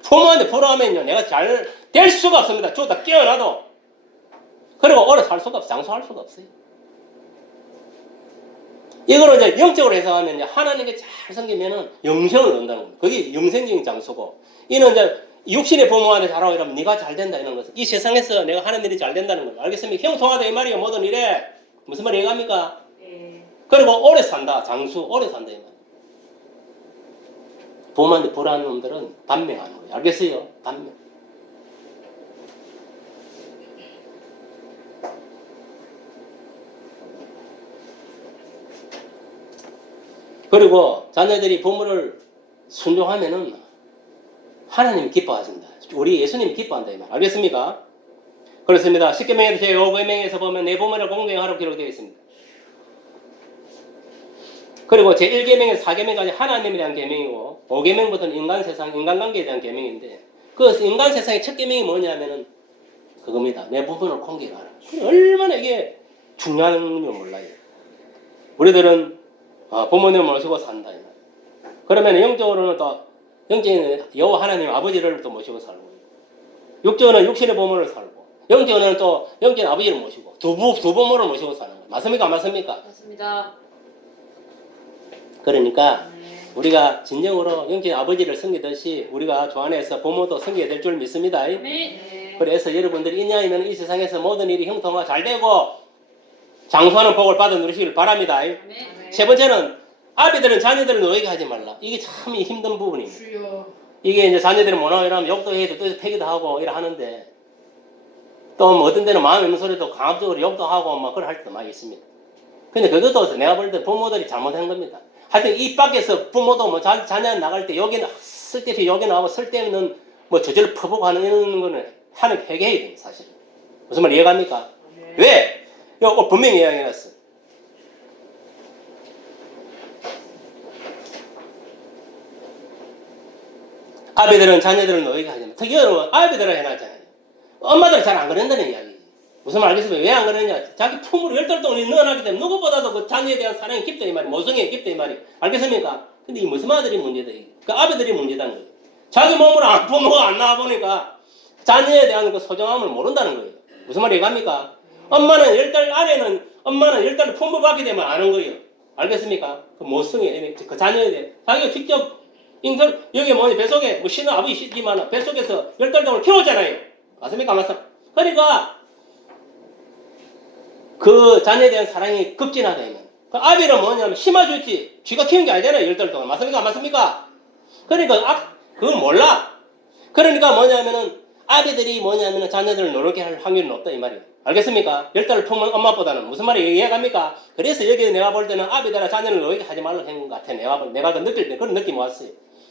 부모한테 불화하면요 내가 잘 될 수가 없습니다. 죽다 깨어나도. 그리고 오래 살 수가 없어요. 장수할 수가 없어요. 이거를 이제 영적으로 해석하면 이제 하나님께 잘 섬기면은 영생을 얻는다는 겁니다. 그게 영생적인 장수고, 이는 이제 육신의 부모한테 잘하고 이러면 네가 잘 된다 이런 것은 이 세상에서 내가 하는 일이 잘 된다는 거예요. 알겠습니까? 형통하다 이 말이에요. 모든 일에 무슨 말이 이해갑니까? 그리고 오래 산다. 장수 오래 산다 이 말. 부모한테 불안한 놈들은 반명하는 거예요. 알겠어요? 반명. 그리고 자녀들이 부모를 순종하면은 하나님이 기뻐하신다. 우리 예수님이 기뻐한다 이 말. 알겠습니까? 그렇습니다. 10계명에서 제5계명에서 보면 내 부모를 공경하라고 기록되어 있습니다. 그리고 제1계명에서 4계명까지 하나님에 대한 계명이고 5계명부터는 인간 세상, 인간관계에 대한 계명인데 그 인간 세상의 첫 계명이 뭐냐면은 그겁니다. 내 부모를 공경하라. 얼마나 이게 중요한 줄 몰라요. 우리들은 부모님을 모시고 산다. 그러면 영적으로는 또 영적인 여호와 하나님 아버지를 또 모시고 살고, 육적으로는 육신의 부모를 살고, 영적으로는 또 영적인 아버지를 모시고 두 부모를 모시고 사는 거예요. 맞습니까? 안 맞습니까? 맞습니다. 그러니까 우리가 진정으로 영적인 아버지를 섬기듯이 우리가 주 안에서 부모도 섬겨야 될 줄 믿습니다. 네. 그래서 여러분들이 있냐면 이 세상에서 모든 일이 형통하고 잘 되고 장수하는 복을 받아 누리시길 바랍니다. 네. 세 번째는 아비들은 자녀들을 노예게 하지 말라. 이게 참 힘든 부분입니다. 이게 이제 자녀들이 뭐나 이러면 욕도 해도 또 패기도 하고 이래 하는데 또 뭐 어떤 데는 마음에 있는 소리도 강압적으로 욕도 하고 막 그걸 할 때도 많이 있습니다. 근데 그것도 내가 볼 때 부모들이 잘못한 겁니다. 하여튼 이 밖에서 부모도 뭐 자녀 나갈 때 여기는 쓸데없이 여기 나오고 쓸데없는 뭐 저절로 퍼보고 하는 이런 거는 하는 회개해야 됩니다. 사실. 무슨 말 이해갑니까? 네. 왜? 이거 분명히 이야기해놨어. 아비들은 자녀들을 노예게 하지 마. 특히 여러분 아비들은 해놨잖아요. 엄마들은 잘 안 그런다는 이야기. 무슨 말 알겠습니까? 왜 안 그러냐? 자기 품으로 10달 동안 넣어놨기 때문에 누구보다도 그 자녀에 대한 사랑이 깊다 이 말이, 모성이 깊다 이 말이. 알겠습니까? 근데 이 무슨 아들이 문제다 이게. 그 아비들이 문제다는 거예요. 자기 몸으로 부모가 안 나와보니까 자녀에 대한 그 소중함을 모른다는 거예요. 무슨 말이 이해갑니까? 엄마는 10달 안에는 엄마는 10달 품을 받게 되면 아는 거예요. 알겠습니까? 그 모성이 그 자녀에 대해 자기가 직접 인설 여기 뭐니 뱃속에 뭐 신은 아버지 시지만 뱃속에서 10달 동안 키웠잖아요. 맞습니까? 맞습니까? 그러니까 그 자녀에 대한 사랑이 급진하다 이면. 그 아비는 뭐냐면 심어줬지 쥐가 키운 게 아니잖아요. 10달 동안. 맞습니까? 맞습니까? 그러니까 그건 몰라. 그러니까 뭐냐면은 아비들이 뭐냐면은 자녀들을 노력게 할 확률이 높다 이 말이에요. 알겠습니까? 10달을 품은 엄마보다는. 무슨 말이 이해갑니까? 그래서 여기 내가 볼 때는 아비들아 자녀를 노력게 하지 말라고 한 것 같아. 내가 그 느낄 때 그런 느낌이 왔어요.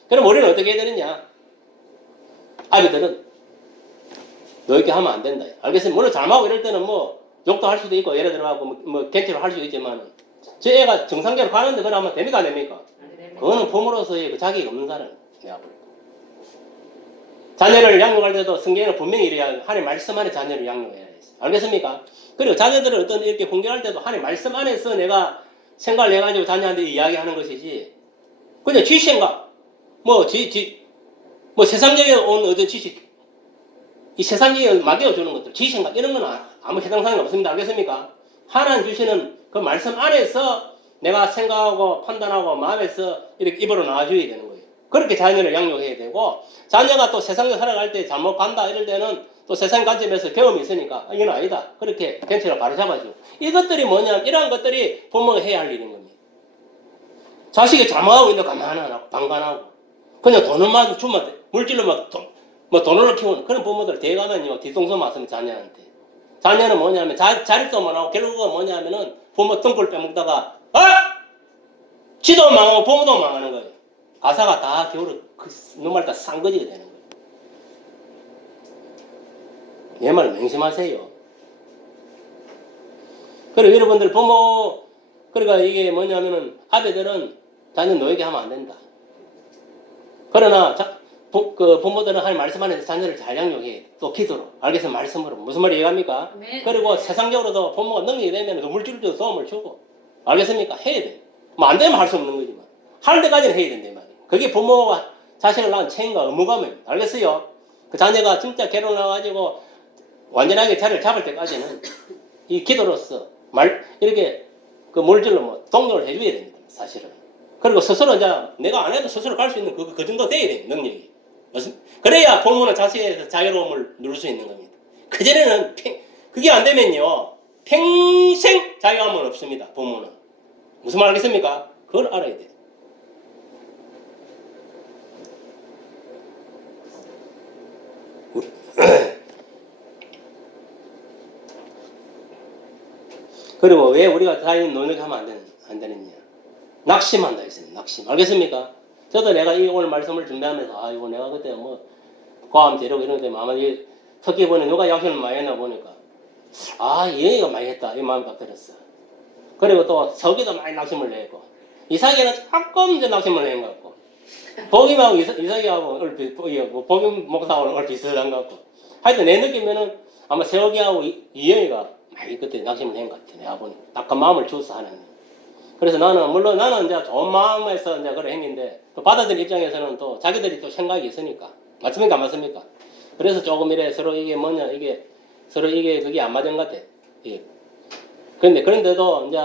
그럼 우리는 어떻게 해야 되느냐? 아비들은 노력게 하면 안 된다. 알겠습니까? 물론 잘못하고 이럴 때는 뭐 욕도 할 수도 있고 예를 들어 뭐 갱체를 할 수도 있지만 저 애가 정상적으로 가는데 그걸 하면 됩니까 안 됩니까? 그거는 부모로서의 그 자격이 없는 사람 내가 볼 때. 자녀를 양육할 때도 성경에는 분명히 이래야 하나님 말씀 안에 자녀를 양육해야 돼. 알겠습니까? 그리고 자녀들을 어떤 이렇게 공경할 때도 하나님 말씀 안에서 내가 생각을 해가지고 자녀한테 이야기하는 것이지, 그냥 지 생각, 뭐 세상적인 온 어떤 지식, 이 세상적인 맡겨주는 것들, 지 생각, 이런 건 아무 해당사항이 없습니다. 알겠습니까? 하나님 주시는 그 말씀 안에서 내가 생각하고 판단하고 마음에서 이렇게 입으로 나와줘야 되는 거예요. 그렇게 자녀를 양육해야 되고, 자녀가 또 세상에 살아갈 때 잘못 간다 이럴 때는 또 세상 관점에서 경험이 있으니까 이건 아니다. 그렇게 괜찮아 바로 잡아주고. 이것들이 뭐냐면 이러한 것들이 부모가 해야 할 일인 겁니다. 자식이 잘못하고 있는데 가만 안 하고 방관하고 그냥 돈만 주면 물질로 뭐 돈으로 키우는 그런 부모들 대가면요 뒤통수 맞으면 자녀한테. 자녀는 뭐냐면 자립도 못하고 결국은 뭐냐면은 부모 등골 빼먹다가 지도 망하고 부모도 망하는 거예요. 가사가 다 겨울에 눈말 다 쌍거지가 되는 거예요. 내 말 명심하세요. 그리고 여러분들 부모, 그러니까 이게 뭐냐면은 아들들은 자녀 노예게 하면 안 된다. 그러나 그 부모들은 하나님 말씀 안에서 자녀를 잘 양육해. 또 기도로. 알겠으면 말씀으로. 무슨 말이 이해갑니까? 네. 그리고 세상적으로도 부모가 능력이 되면 물질도 도움을 주고. 알겠습니까? 해야 돼. 뭐 안 되면 할 수 없는 거지만. 할 때까지는 해야 된다. 말이에요. 그게 부모가 자식을 낳은 책임과 의무감입니다. 알겠어요? 그 자녀가 진짜 결혼해가지고 완전하게 자리를 잡을 때까지는 이 기도로서 이렇게 그 물질로 뭐 동료를 해줘야 됩니다. 사실은. 그리고 스스로 이제 내가 안 해도 스스로 갈 수 있는 그 정도 돼야 돼요. 능력이. 그래야 부모는 자식에서 자유로움을 누릴 수 있는 겁니다. 그전에는 그게 안 되면요. 평생 자유함은 없습니다. 부모는. 무슨 말 알겠습니까? 그걸 알아야 돼요. 그리고 왜 우리가 자유는 노력하면 안 되느냐. 낙심한다 했습니다. 낙심. 알겠습니까? 저도 내가 오늘 말씀을 준비하면서 이거 내가 그때 뭐 과암 재료고 이런 데 아마 특히 보니 누가 약심을 많이 했나 보니까 얘가 많이 했다 이 마음이 딱 들었어. 그리고 또 서기도 많이 낙심을 내고 이삭이는 조금 이제 낙심을 낸 것 같고 복임하고 이삭이하고 복임 목사하고 얼핏 비슷한 것 같고 하여튼 내 느낌에는 아마 세욱이하고 이영이가 많이 그때 낙심을 낸 것 같아. 내가 보니 딱 그 마음을 주어서 하는. 그래서 물론 나는 이제 좋은 마음에서 이제 그런 행위인데 또 받아들인 입장에서는 또 자기들이 또 생각이 있으니까. 맞습니까? 안 맞습니까? 그래서 조금 이래 서로 이게 뭐냐, 서로 그게 안 맞은 것 같아. 예. 그런데도 이제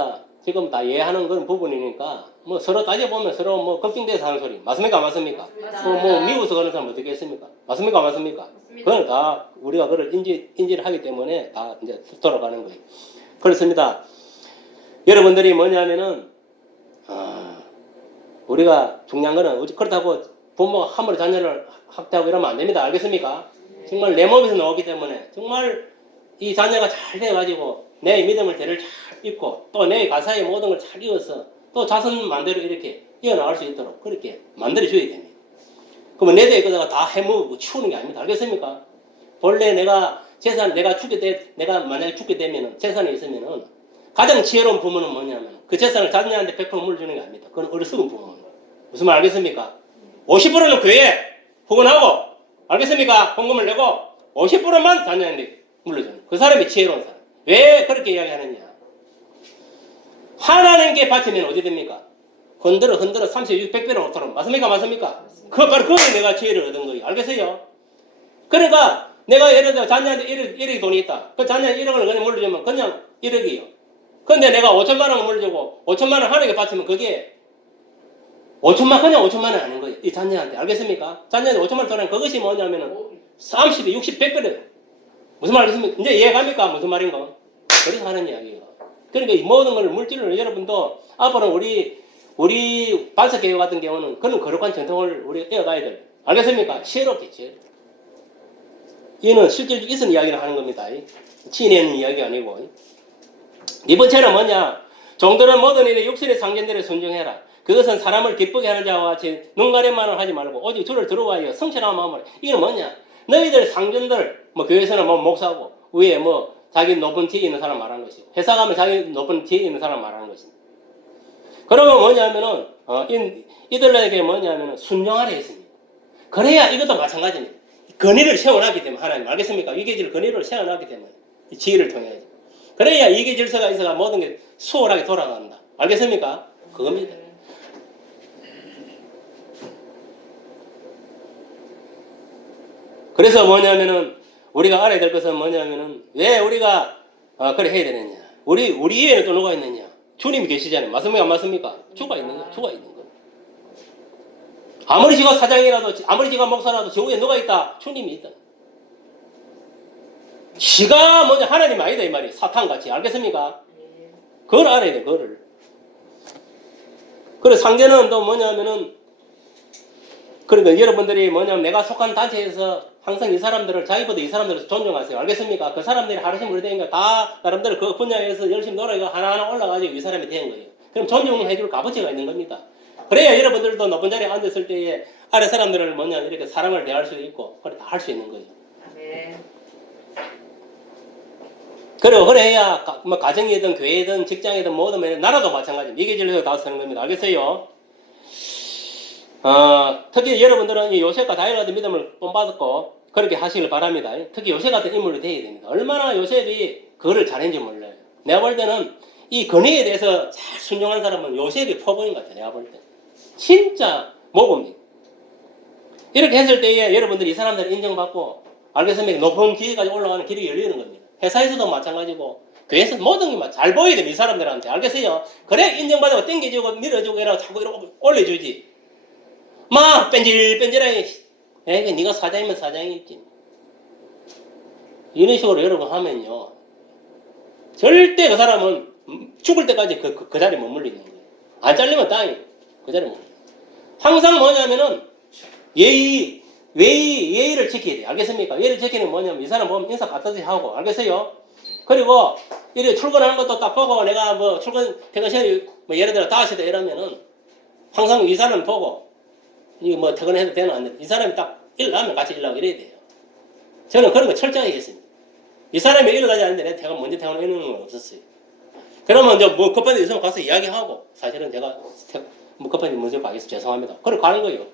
지금 다 이해하는 그런 부분이니까 뭐 서로 따져보면 서로 뭐 걱정돼서 하는 소리. 맞습니까? 안 맞습니까? 뭐 미워서 그런 사람 어떻게 했습니까? 맞습니까? 안 맞습니까? 그건 다 우리가 그걸 인지를 하기 때문에 다 이제 돌아가는 거예요. 그렇습니다. 여러분들이 뭐냐면은, 우리가 중요한 거는, 그렇다고 부모가 함부로 자녀를 학대하고 이러면 안 됩니다. 알겠습니까? 정말 내 몸에서 나오기 때문에, 정말 이 자녀가 잘 돼가지고, 내 믿음을 대를 잘 입고, 또 내 가사의 모든 걸 잘 이어서, 또 자선 만대로 이렇게 이어나갈 수 있도록 그렇게 만들어줘야 됩니다. 그러면 내 대에 거다가 다 해먹고 치우는 게 아닙니다. 알겠습니까? 본래 내가 내가 만약에 죽게 되면은, 재산이 있으면은, 가장 지혜로운 부모는 뭐냐면 그 재산을 자녀한테 100% 물주는 게 아닙니다. 그건 어리석은 부모는. 무슨 말 알겠습니까? 50%는 교회에 후원하고 알겠습니까? 헌금을 내고 50%만 자녀한테 물려주는 그 사람이 지혜로운 사람. 왜 그렇게 이야기하느냐? 하나님께 바치면 어디 됩니까? 흔들어 30, 6, 100배로 없도록. 맞습니까? 그거 바로 그거는 내가 지혜를 얻은 거예요. 알겠어요? 그러니까 내가 예를 들어 자녀한테 1억이 돈이 있다. 그 자녀한테 1억을 그냥 물려주면 그냥 1억이에요. 근데 내가 5천만 원을 물려주고 5천만 원 하나님께 바치면 그게 5천만 그냥 5천만 원 아닌 거예요. 이 자녀한테. 알겠습니까? 자녀한테 5천만 원 돈은 그것이 뭐냐면은 30, 60, 100배래요. 무슨 말 알겠습니까? 이제 이해갑니까? 무슨 말인가? 그래서 하는 이야기예요. 그러니까 이 모든 걸 물질을 여러분도 앞으로 우리 반석교회 같은 경우는 그런 거룩한 전통을 우리 이어가야 될. 알겠습니까? 지혜롭게. 이는 실제로 있은 이야기를 하는 겁니다. 지내는 이야기 아니고. 이번 책은 뭐냐? 종들은 모든 일에 육신의 상견대로 순종해라. 그것은 사람을 기쁘게 하는 자와 같이 눈가림만을 하지 말고 오직 주를 들어와요. 성실한 마음으로. 이게 뭐냐? 너희들 상견들, 뭐 교회에서는 뭐 목사고 위에 뭐 자기 높은 지위 있는 사람 말하는 것이고 회사 가면 자기 높은 지위 있는 사람 말하는 것입니다. 그러면 뭐냐면은 이들에게 뭐냐면은 순종하라 했습니다. 그래야 이것도 마찬가지입니다. 건의를 세워놨기 때문에 하나님 알겠습니까? 위계질 건의를 세워놨기 때문에 이 지혜를 통해야죠. 그래야 위계 질서가 있어가 모든 게 수월하게 돌아간다. 알겠습니까? 그겁니다. 그래서 뭐냐면은 우리가 알아야 될 것은 뭐냐면은 왜 우리가 그래 해야 되느냐? 우리 위에는 또 누가 있느냐? 주님이 계시잖아요. 맞습니까? 안 맞습니까? 주가 있는 거, 주가 있는 거. 아무리 지가 사장이라도, 아무리 지가 목사라도 저 위에 누가 있다? 주님이 있다. 지가 뭐냐? 하나님 아니다 이 말이에요. 사탄같이. 알겠습니까? 그걸 알아야 돼. 그거를. 그래 상계는 또 뭐냐면은 그러니까 여러분들이 뭐냐면 내가 속한 단체에서 항상 이 사람들을 자기보다 이 사람들을 존중하세요. 알겠습니까? 그 사람들이 하루씩 그러니까 다 나름대로 그 분야에서 열심히 놀아가 하나하나 올라가지고 이 사람이 된 거예요. 그럼 존중해줄 값어치가 있는 겁니다. 그래야 여러분들도 높은 자리에 앉았을 때에 아래 사람들을 뭐냐 이렇게 사랑을 대할 수 있고 그래 다 할 수 있는 거예요. 네. 그리고 그래야 뭐 가정이든 교회든 직장이든 뭐든 나라도 마찬가지. 위계질서 다 쓰는 겁니다. 알겠어요? 특히 여러분들은 이 요셉과 다윗 같은 믿음을 본받았고 그렇게 하시길 바랍니다. 특히 요셉 같은 인물이 되어야 됩니다. 얼마나 요셉이 그거를 잘했는지 몰라요. 내가 볼 때는 이 건의에 대해서 잘 순종한 사람은 요셉이 포부인 것 같아요. 내가 볼 때. 진짜 모범입니다. 이렇게 했을 때에 여러분들이 이 사람들을 인정받고 알겠습니까? 높은 기회까지 올라가는 길이 열리는 겁니다. 회사에서도 마찬가지고 교회에서 모든 게 잘 보여야 됩니다. 이 사람들한테. 알겠어요? 그래 인정받고 땡겨주고 밀어주고 이러고 자꾸 이러고 올려주지. 막 뺀질뺀질하게 에이 네가 사장이면 사장이지. 이런 식으로 여러분 하면요. 절대 그 사람은 죽을 때까지 그 자리에 머물리는 거예요. 안 잘리면 땅이 그 자리에 머물리는 거예요. 항상 뭐냐면은 예의를 지켜야 돼요. 알겠습니까? 예의를 지키는 게 뭐냐면 이 사람 보면 인사 갖다듯이 하고 알겠어요? 그리고 이렇게 출근하는 것도 딱 보고 내가 뭐 출근 퇴근시간이 뭐 예를 들어 5시다 이러면은 항상 이 사람 보고 이거 뭐 퇴근해도 되나 안 되나 이 사람이 딱 일 나면 같이 일하고 이래야 돼요. 저는 그런 거 철저하게 했습니다. 이 사람이 일을 가지 않는데 내가 먼저 퇴근하는 건 없었어요. 그러면 이제 뭐 급한 일 있으면 가서 이야기하고 사실은 제가 뭐 급한 일 먼저 가겠습니다. 죄송합니다. 그래 가는 거예요.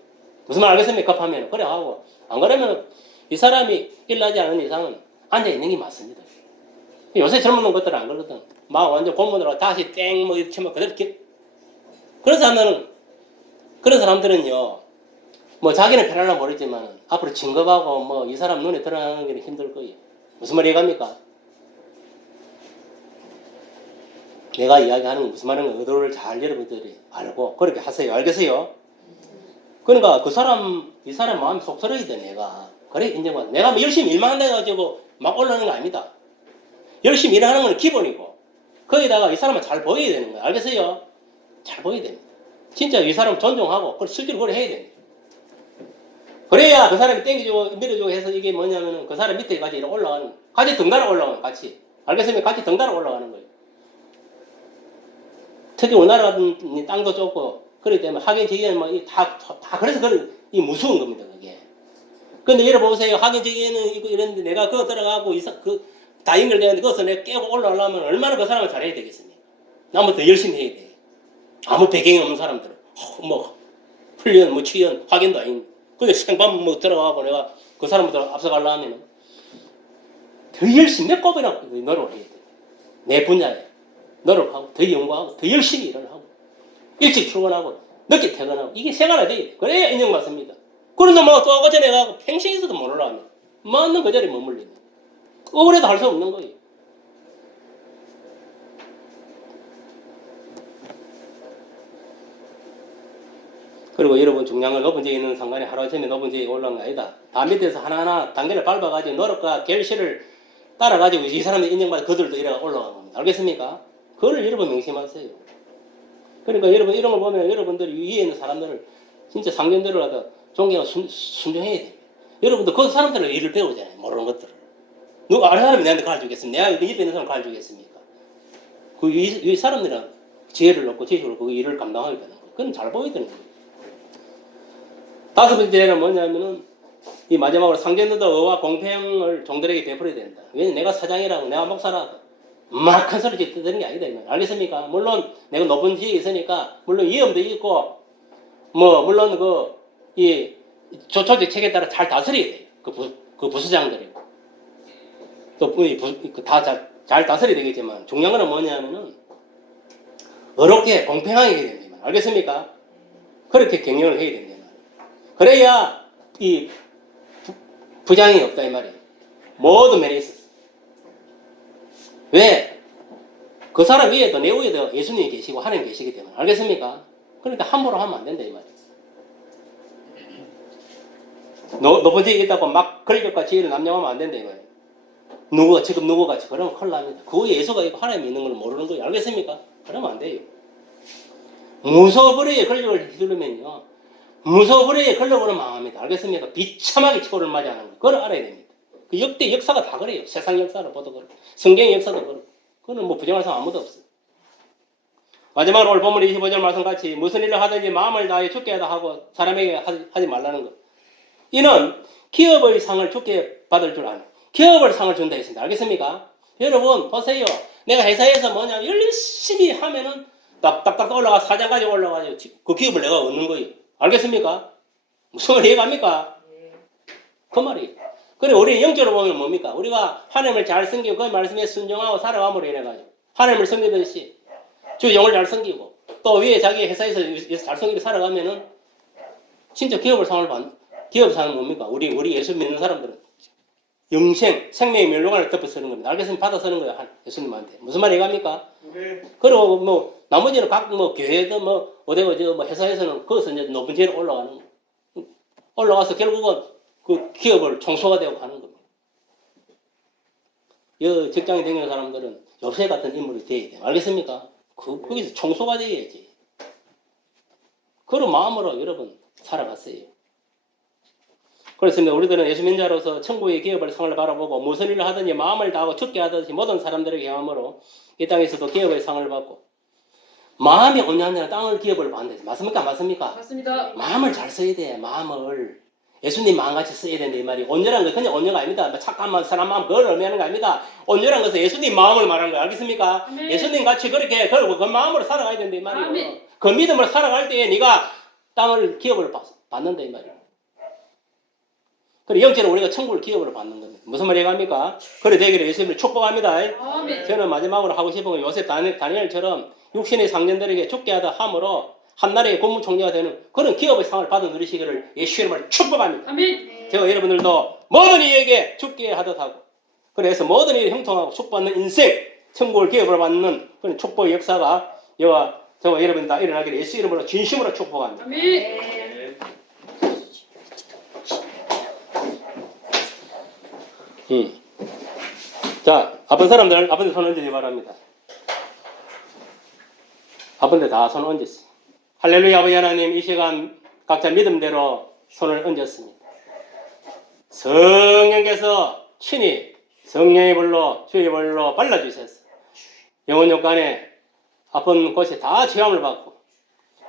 무슨 말 알겠습니까? 급하면 그래 하고 안 그러면 이 사람이 일하지 않은 이상은 앉아 있는 게 맞습니다. 요새 젊은 것들은 안 그러거든. 막 완전 공무원으로 다시 땡 뭐 이렇게 뭐 그대로 그런 사람들은요. 뭐 자기는 편하려고 모르지만 앞으로 진급하고 뭐 이 사람 눈에 드러나는 게 힘들 거예요. 무슨 말 이해갑니까? 내가 이야기하는 건 무슨 말인가 의도를 잘 여러분들이 알고 그렇게 하세요. 알겠어요? 그러니까 이 사람 마음이 속 들어야 돼 내가. 그래 인정받아. 내가 뭐 열심히 일만 한다 해가지고 막 올라오는 거 아닙니다. 열심히 일하는 건 기본이고 거기다가 이 사람은 잘 보여야 되는 거야. 알겠어요? 잘 보여야 됩니다. 진짜 이 사람 존중하고 그걸 실제로 그래 해야 됩니다. 그래야 그 사람이 땡겨주고 밀어주고 해서 이게 뭐냐면은 그 사람 밑에까지 올라가는 거예요. 같이 등달아 올라가는 거예요. 같이. 알겠습니까? 같이 등달아 올라가는 거예요. 특히 우리나라 같은 땅도 좁고 그렇기 때문에 학연 지기는 뭐 다 그래서 이 무서운 겁니다. 그게. 근데 여러분 보세요. 학연 지기는 이거 이랬는데 내가 그거 들어가고 다 연결되는데 그것을 내가 깨고 올라가려면 얼마나 그 사람을 잘해야 되겠습니까? 나보다 더 열심히 해야 돼. 아무 배경이 없는 사람들은 뭐 훈련, 뭐 취연, 학연도 아닌. 근데 생방 뭐 들어가고 내가 그 사람보다 앞서가려면 더 열심히 몇 겁이나 노력을 해야 돼. 내 분야에 노력하고 더 연구하고 더 열심히 일을 하고 일찍 출근하고 늦게 퇴근하고 이게 생활화돼야 돼. 그래야 인정받습니다. 그런데 뭐 또 어제 내가 평생에서도 못 올라가면 맞는 그 자리에 머물리네. 억울해도 할 수 없는 거예요. 그리고 여러분 중요한 건 높은 지에 있는 상관이 하루아침에 높은 지에 올라온 게 아니다. 다 밑에서 하나하나 단계를 밟아가지고 노력과 결실을 따라가지고 이 사람들 인정받아 그들도 이래 올라가는 겁니다. 알겠습니까? 그걸 여러분 명심하세요. 그러니까 여러분 이런 걸 보면 여러분들이 위에 있는 사람들을 진짜 상견들을 하다 존경하고 순종해야 돼요. 여러분들 그 사람들은 일을 배우잖아요. 모르는 것들을. 누가 아는 사람이 내한테 가르쳐주겠습니까? 내가 그 옆에 있는 사람 가르쳐주겠습니까? 이 사람들은 지혜를 얻고 지식으로 그 일을 감당하게 되는 거예요. 그건 잘 보여야 되는 거예요. 다섯 번째는 뭐냐면은 이 마지막으로 상견들도 의와 공평을 종들에게 베풀어야 된다. 왜냐면 내가 사장이라고 내가 목사라고 막 큰 소리 듣는 게 아니다. 알겠습니까? 물론 내가 높은 지위에 있으니까 물론 위험도 있고 뭐 물론 이 조직 체계에 따라 잘 다스려야 돼요. 그 부수장들이고 또 다 잘 다스려야 되겠지만 중요한 거는 뭐냐면은 어렵게 공평하게 해야 된다. 알겠습니까? 그렇게 경영을 해야 된다. 그래야 이 부장이 없다 이 말이에요. 모든 면에 있었어. 왜? 그 사람 위에도 내 위에도 예수님이 계시고 하나님 계시기 때문에. 알겠습니까? 그러니까 함부로 하면 안 된다 이 말이에요. 높은 지에 있다고 막 권력과 지위를 남용하면 안 된다 이 말이에요. 지금 누구가 그러면 큰일 납니다. 그 위에 예수가 있고 하나님이 있는 걸 모르는 거예요. 알겠습니까? 그러면 안 돼요. 무소불위의 권력을 휘두르면요. 무소불위의 권력으로 망합니다. 알겠습니까? 비참하게 처우를 맞이하는 거. 그걸 알아야 됩니다. 그 역대 역사가 다 그래요. 세상 역사를 보도 그렇고 성경의 역사도 그렇고. 그거는 뭐 부정할 사람 아무도 없어요. 마지막으로 오늘 본문 25절 말씀같이 무슨 일을 하든지 마음을 다해 죽게 하다 하고 사람에게 하지 말라는 것. 이는 기업의 상을 죽게 받을 줄 아는 기업을 상을 준다 했습니다. 알겠습니까? 여러분 보세요. 내가 회사에서 뭐냐면 열심히 하면은 딱딱딱 올라가 사장까지 올라가서 그 기업을 내가 얻는 거예요. 알겠습니까? 무슨 말 이해갑니까? 그 말이에요. 그래 우리 영적으로 보면 뭡니까? 우리가 하나님을 잘 섬기고 그 말씀에 순종하고 살아감으로 인해가지고 하나님을 섬기듯이 주 영을 잘 섬기고 또 위에 자기 회사에서 잘 섬기고 살아가면은 진짜 기업상은 뭡니까? 우리 예수 믿는 사람들은 영생, 생명의 멸류관을 덮어 쓰는 겁니다. 알겠습니까? 받아 쓰는 거예요. 예수님한테. 무슨 말 이해갑니까? 네. 그리고 뭐 나머지는 각 교회든 어디고 회사에서는 거기서 이제 높은 지위로 올라가서 결국은 그 기업을 총수가 되고 하는 겁니다. 이 직장에 다니는 사람들은 요새 같은 인물이 돼야 돼요. 알겠습니까? 거기서 총수가 돼야지. 그런 마음으로 여러분 살아갔어요. 그렇습니다. 우리들은 예수 믿는 자로서 천국의 기업을 상을 바라보고 무슨 일을 하든지 마음을 다하고 죽게 하듯이 모든 사람들에게 행함으로 이 땅에서도 기업의 상을 받고 마음이 온전한 땅을 기업을 받는다. 맞습니까? 맞습니까? 맞습니다. 마음을 잘 써야 돼. 마음을 예수님 마음같이 써야 된다 이 말이. 온전한 거 그냥 온전가 아닙니다. 착한 사람 마음 그걸 의미하는 거 아닙니다. 온전한 것은 예수님 마음을 말하는 거예요. 알겠습니까? 아멘. 예수님 같이 그렇게 그 마음으로 살아가야 된다 이 말이에요. 아멘. 그 믿음으로 살아갈 때에 네가 땅을 기업을 받는다 이 말이에요. 그래 영적으로 우리가 천국을 기업으로 받는 겁니다. 무슨 말이 합니까? 그래 되기를 예수님을 축복합니다. 아멘. 저는 마지막으로 하고 싶은 건 요셉 다니엘처럼 육신의 상전들에게 죽게 하다 함으로 한나라의 국무총리가 되는 그런 기업의 상을 받은 누리시기를 예수의 이름으로 축복합니다. 아멘. 제가 여러분들도 모든 이에게 죽게 하듯 하고 그래서 모든 일이 형통하고 축복받는 인생 천국을 기업으로 받는 그런 축복의 역사가 저와 여러분 다 일어나기를 예수 이름으로 진심으로 축복합니다. 아멘. 자, 아픈 사람들, 아픈 데 손 얹으시 바랍니다. 아픈 데 다 손 얹으세요. 할렐루야, 아버지 하나님, 이 시간 각자 믿음대로 손을 얹었습니다. 성령께서 친히 성령의 불로, 주의 불로 발라주셨어요. 영혼 욕간에 아픈 곳에 다 체험을 받고,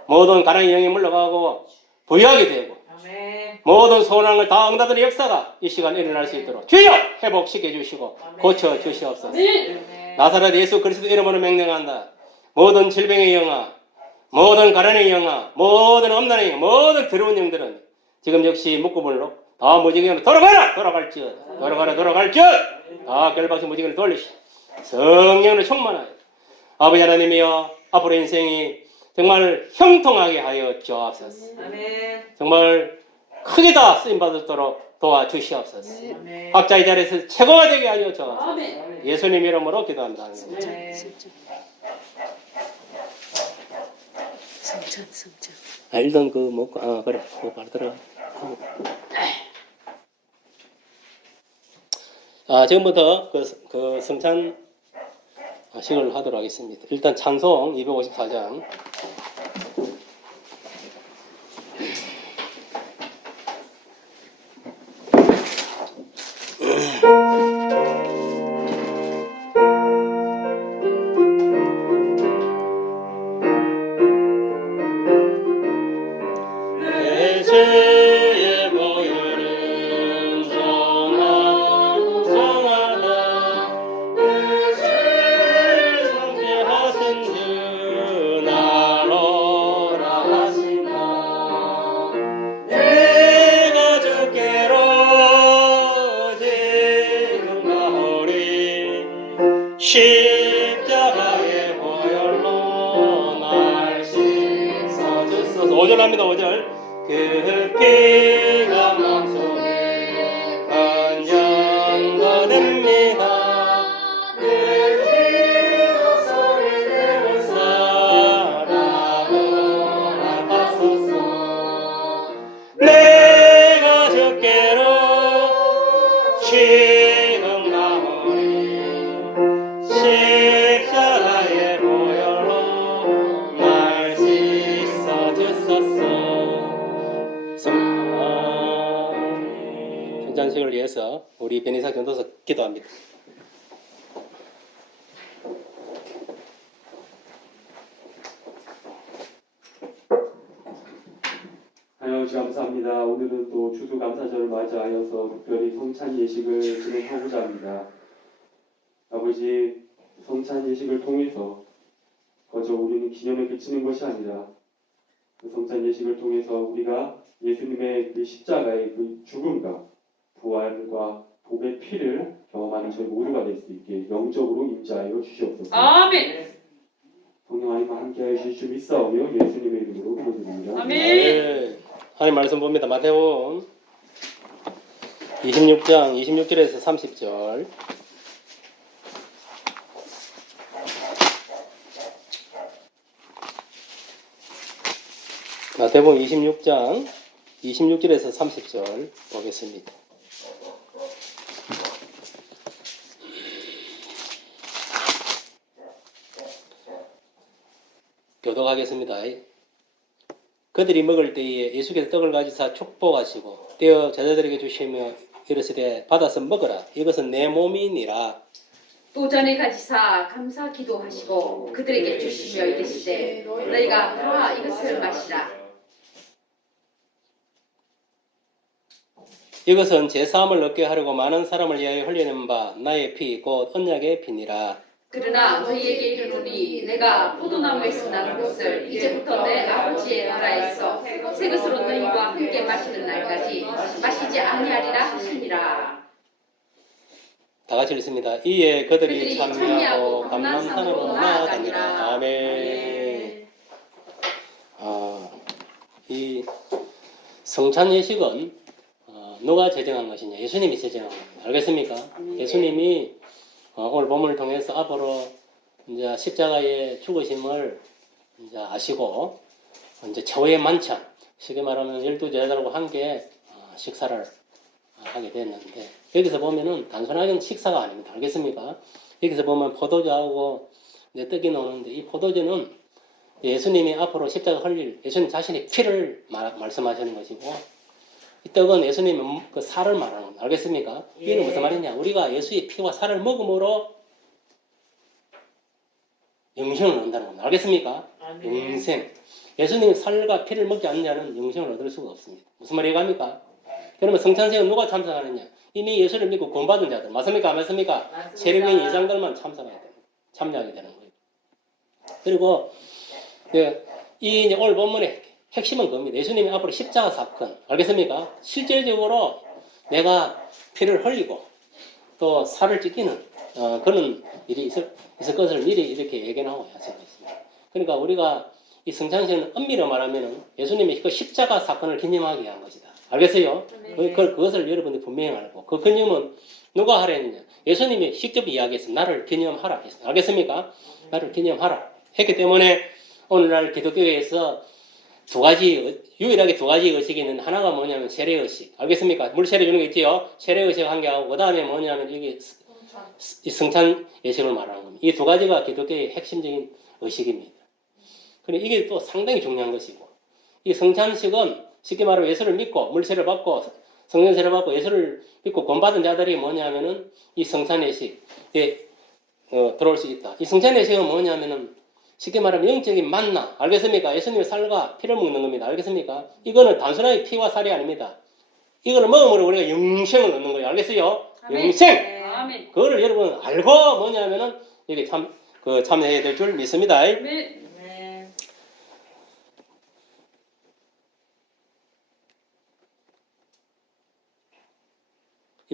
모든 가난의 영이 물러가고, 부유하게 되고, 아멘. 모든 소원한 걸 다 응답하는 역사가 이 시간 일어날 수 있도록 주여 회복시켜 주시고 고쳐 주시옵소서. 아멘. 나사렛 예수 그리스도 이름으로 명령한다. 모든 질병의 영아, 모든 가난의 영아, 모든 엄난의 영아, 모든 더러운 영들은 지금 역시 묶고불로 다 무지개로 돌아갈지어다 다 결박시 무지개를 돌리시 성령으로 충만하여 아버지 하나님이여 앞으로 인생이 정말 형통하게 하여 주옵소서. 아멘. 정말 크게 다 쓰임받도록 도와주시옵소서. 아멘. 각자의 자리에서 최고가 되게 하여 주옵소서. 아멘. 예수님 이름으로 기도합니다. 아멘. 성찬. 일단 그 먹고 그래 그거 바로 들어가. 지금부터 그 성찬 식을 하도록 하겠습니다. 일단 찬송 254장. 십자가의 보혈로 날 씻어주소서. 5절 합니다. 5절. 그 피가 마음속에 간장 거듭니다. 내 귀로 소리 내는 사랑은 아팠소서. 내가 적게로 지금 나오니 십자가의 보혈로 날 씻어주소서. 현장식을 위해서 우리 변희사 전도사 기도합니다. 하나님 아버지 감사합니다. 오늘은 또 추수감사절을 맞이하여서 특별히 성찬 예식을 진행하고자 합니다. 아버지, 성찬 예식을 통해서 거저 우리는 기념에 그치는 것이 아니라 그 성찬 예식을 통해서 우리가 예수님의 그 십자가의 그 죽음과 부활과 복의 피를 경험하는 저희 모두가 될 수 있게 영적으로 임재하여 주시옵소서. 아멘. 성령 하나님과 함께하여 주실 줄 믿사오며 예수님의 이름으로 기도드립니다. 아멘. 하나님 말씀 봅니다. 마태복음 26장 26절에서 30절. 마태복음 26장 26절에서 30절 보겠습니다. 교독하겠습니다. 그들이 먹을 때에 예수께서 떡을 가지사 축복하시고 떼어 제자들에게 주시며 이르시되 받아서 먹으라. 이것은 내 몸이니라. 또 전에 가지사 감사 기도하시고 그들에게 주시며 이르시되 너희가 다 이것을 마시라. 이것은 제 사함을 얻게 하려고 많은 사람을 위하여 흘리는 바 나의 피 곧 언약의 피니라. 그러나 너희에게 이르노니 내가 포도나무에서 난 것을 이제부터 내 아버지의 나라에서 새 것으로 너희와 함께 마시는 날까지 마시지 아니하리라 하시니라. 다 같이 읽습니다. 이에 그들이 참여하고 감람산으로 나아가니라. 아멘. 이 성찬 예식은 누가 제정한 것이냐? 예수님이 제정한 겁니다. 알겠습니까? 예수님이 오늘 본문을 통해서 앞으로 이제 십자가의 죽으심을 이제 아시고 이제 최후의 만찬, 쉽게 말하면 12제자들과 함께 식사를 하게 됐는데 여기서 보면은 단순하게 식사가 아닙니다. 알겠습니까? 여기서 보면 포도주하고 이제 떡이 나오는데 이 포도주는 예수님이 앞으로 십자가 흘릴 예수님 자신의 피를 말씀하시는 것이고 이 떡은 예수님의 그 살을 말하는 겁니다. 알겠습니까? 이게 무슨 말이냐? 우리가 예수의 피와 살을 먹음으로 영생을 얻는다는 겁니다. 알겠습니까? 영생. 예수님의 살과 피를 먹지 않는 자는 영생을 얻을 수가 없습니다. 무슨 말이 갑니까? 그러면 성찬식은 누가 참석하느냐? 이미 예수를 믿고 구원받은 자들. 맞습니까? 안 맞습니까? 세례명인 예장들만 참여하게 되는 거예요. 그리고 이 이제 오늘 본문의 핵심은 그겁니다. 예수님이 앞으로 십자가 사건. 알겠습니까? 실질적으로 내가 피를 흘리고 또 살을 찢기는 그런 일이 있을 것을 미리 이렇게 예견하고 하시고 있습니다. 그러니까 우리가 이 성찬식은 엄밀히 말하면 예수님이 그 십자가 사건을 기념하기 위한 것이다. 알겠어요? 그것을 여러분들이 분명히 알고 그 기념은 누가 하라 했느냐? 예수님이 직접 이야기했습니다. 나를 기념하라 했습니다. 알겠습니까? 나를 기념하라 했기 때문에 오늘날 기독교에서 유일하게 두 가지 의식이 있는 하나가 뭐냐면 세례의식. 알겠습니까? 물 세례 주는 게 있지요? 세례의식 한 개 하고 그 다음에 뭐냐면 이게 성찬 예식을 말하는 겁니다. 이 두 가지가 기독교의 핵심적인 의식입니다. 그래 이게 또 상당히 중요한 것이고 이 성찬식은 쉽게 말하면 예수를 믿고 물세를 받고 성령세를 받고 예수를 믿고 구원받은 자들이 뭐냐면은 이 성찬 예식에 들어올 수 있다. 이 성찬 예식은 뭐냐면은 쉽게 말하면 영적인 만나. 알겠습니까? 예수님의 살과 피를 먹는 겁니다. 알겠습니까? 이거는 단순하게 피와 살이 아닙니다. 이거를 먹으면 우리가 영생을 얻는 거예요. 알겠어요? 아멘. 영생! 아멘. 그거를 여러분 알고 뭐냐면은 여기 참여해야 될 줄 믿습니다. 아멘.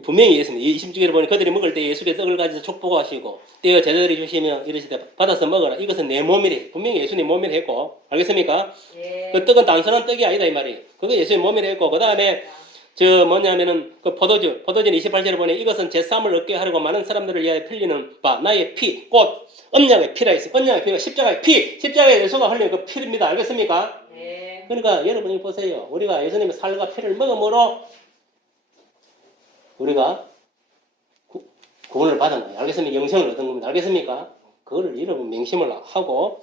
분명히 예수님 20주기를 보니 그들이 먹을 때 예수께 떡을 가지고 축복하시고 떼어 제자들이 주시며 이르시되 받아서 먹어라 이것은 내 몸이래. 분명히 예수님 몸이라 했고 알겠습니까? 예. 그 떡은 단순한 떡이 아니다 이 말이. 그거 예수님 몸이라 했고 그 다음에 저 뭐냐면은 그 포도주 28절에 보니 이것은 제 쌈을 얻게 하려고 많은 사람들을 위하여 흘리는 바 나의 피 곧 언약의 피라 했어요. 언약의 피가 십자가의 피 십자가에 예수가 흘린 그 피입니다. 알겠습니까? 예. 그러니까 여러분이 보세요. 우리가 예수님의 살과 피를 먹음으로 우리가 구원을 받은 거예요. 알겠습니까? 영생을 얻은 겁니다. 알겠습니까? 그거를 여러분 명심을 하고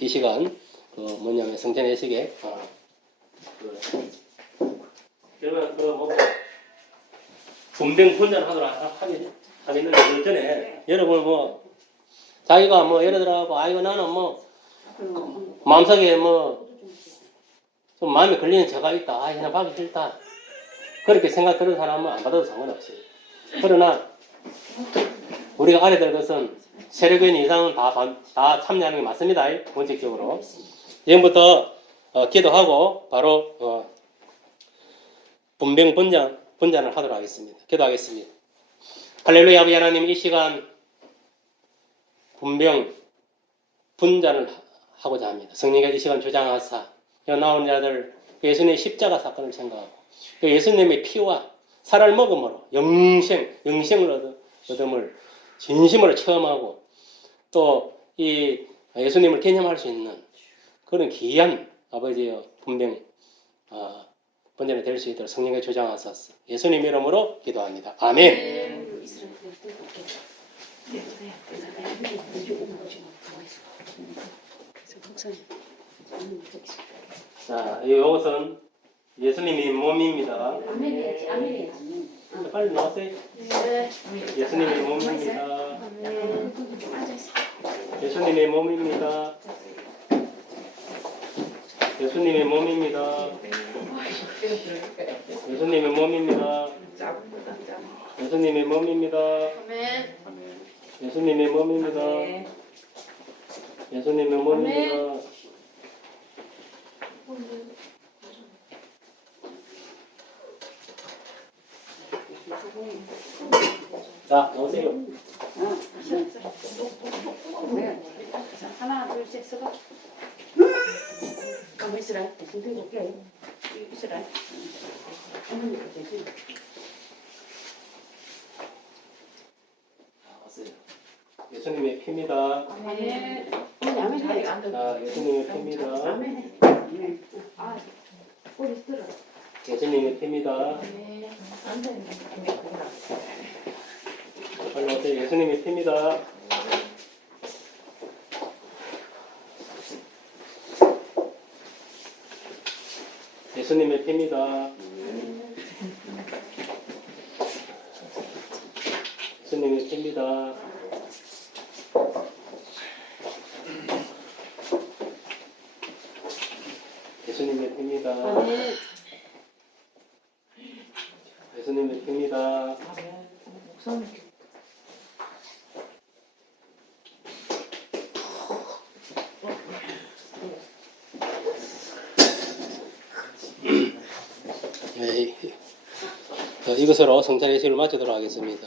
이 시간 그 뭐냐면 성찬 예식에 그러면 그뭐 분뱅 분전하도록 하겠는데 그 전에 여러분 뭐 자기가 뭐 예를 들어 아이고 나는 뭐 마음속에 뭐 좀 마음에 걸리는 죄가 있다. 아, 그냥 받기 싫다. 그렇게 생각하는 사람은 안 받아도 상관없어요. 그러나 우리가 알아야 될 것은 세력인 이상은 다 참여하는 게 맞습니다. 원칙적으로. 지금부터 기도하고 바로 분뱅 분잔을 하도록 하겠습니다. 기도하겠습니다. 할렐루야. 아버지 하나님 이 시간 분병 분잔을 하고자 합니다. 성령께서 이 시간 주장하사 나온 자들 예수님의 십자가 사건을 생각하고 그 예수님의 피와 살을 먹음으로 영생을 얻음을 진심으로 체험하고 또 이 예수님을 개념할 수 있는 그런 귀한 아버지의 분병 번전이 될 수 있도록 성령의 주장하소서. 예수님 이름으로 기도합니다. 아멘. 자, 이것은 예수님의 몸입니다. 자, 빨리 나오세요. 예수님의 몸입니다. 예수님의 몸입니다. 예수님의 몸입니다. 예수님의 몸입니다. 예수님의 몸입니다. 예수님의 몸입니다. 예수님의 몸입니다. 자, 나오세요. 하나, 둘, 셋, 서봐. 가만 있으라. 대신 들고 올게. 있으라. 예수님의 피입니다. 아멘. 자, 예수님의 피입니다. 아멘. 아, 꼬리 들어. 예수님의 피입니다. 빨리 오세요. 예수님의 피입니다. 예수님의 피입니다. 예수님의 피입니다. 예수님의 피입니다. 예수님의 피입니다. 네, 이것으로 성찬 예식을 마치도록 하겠습니다.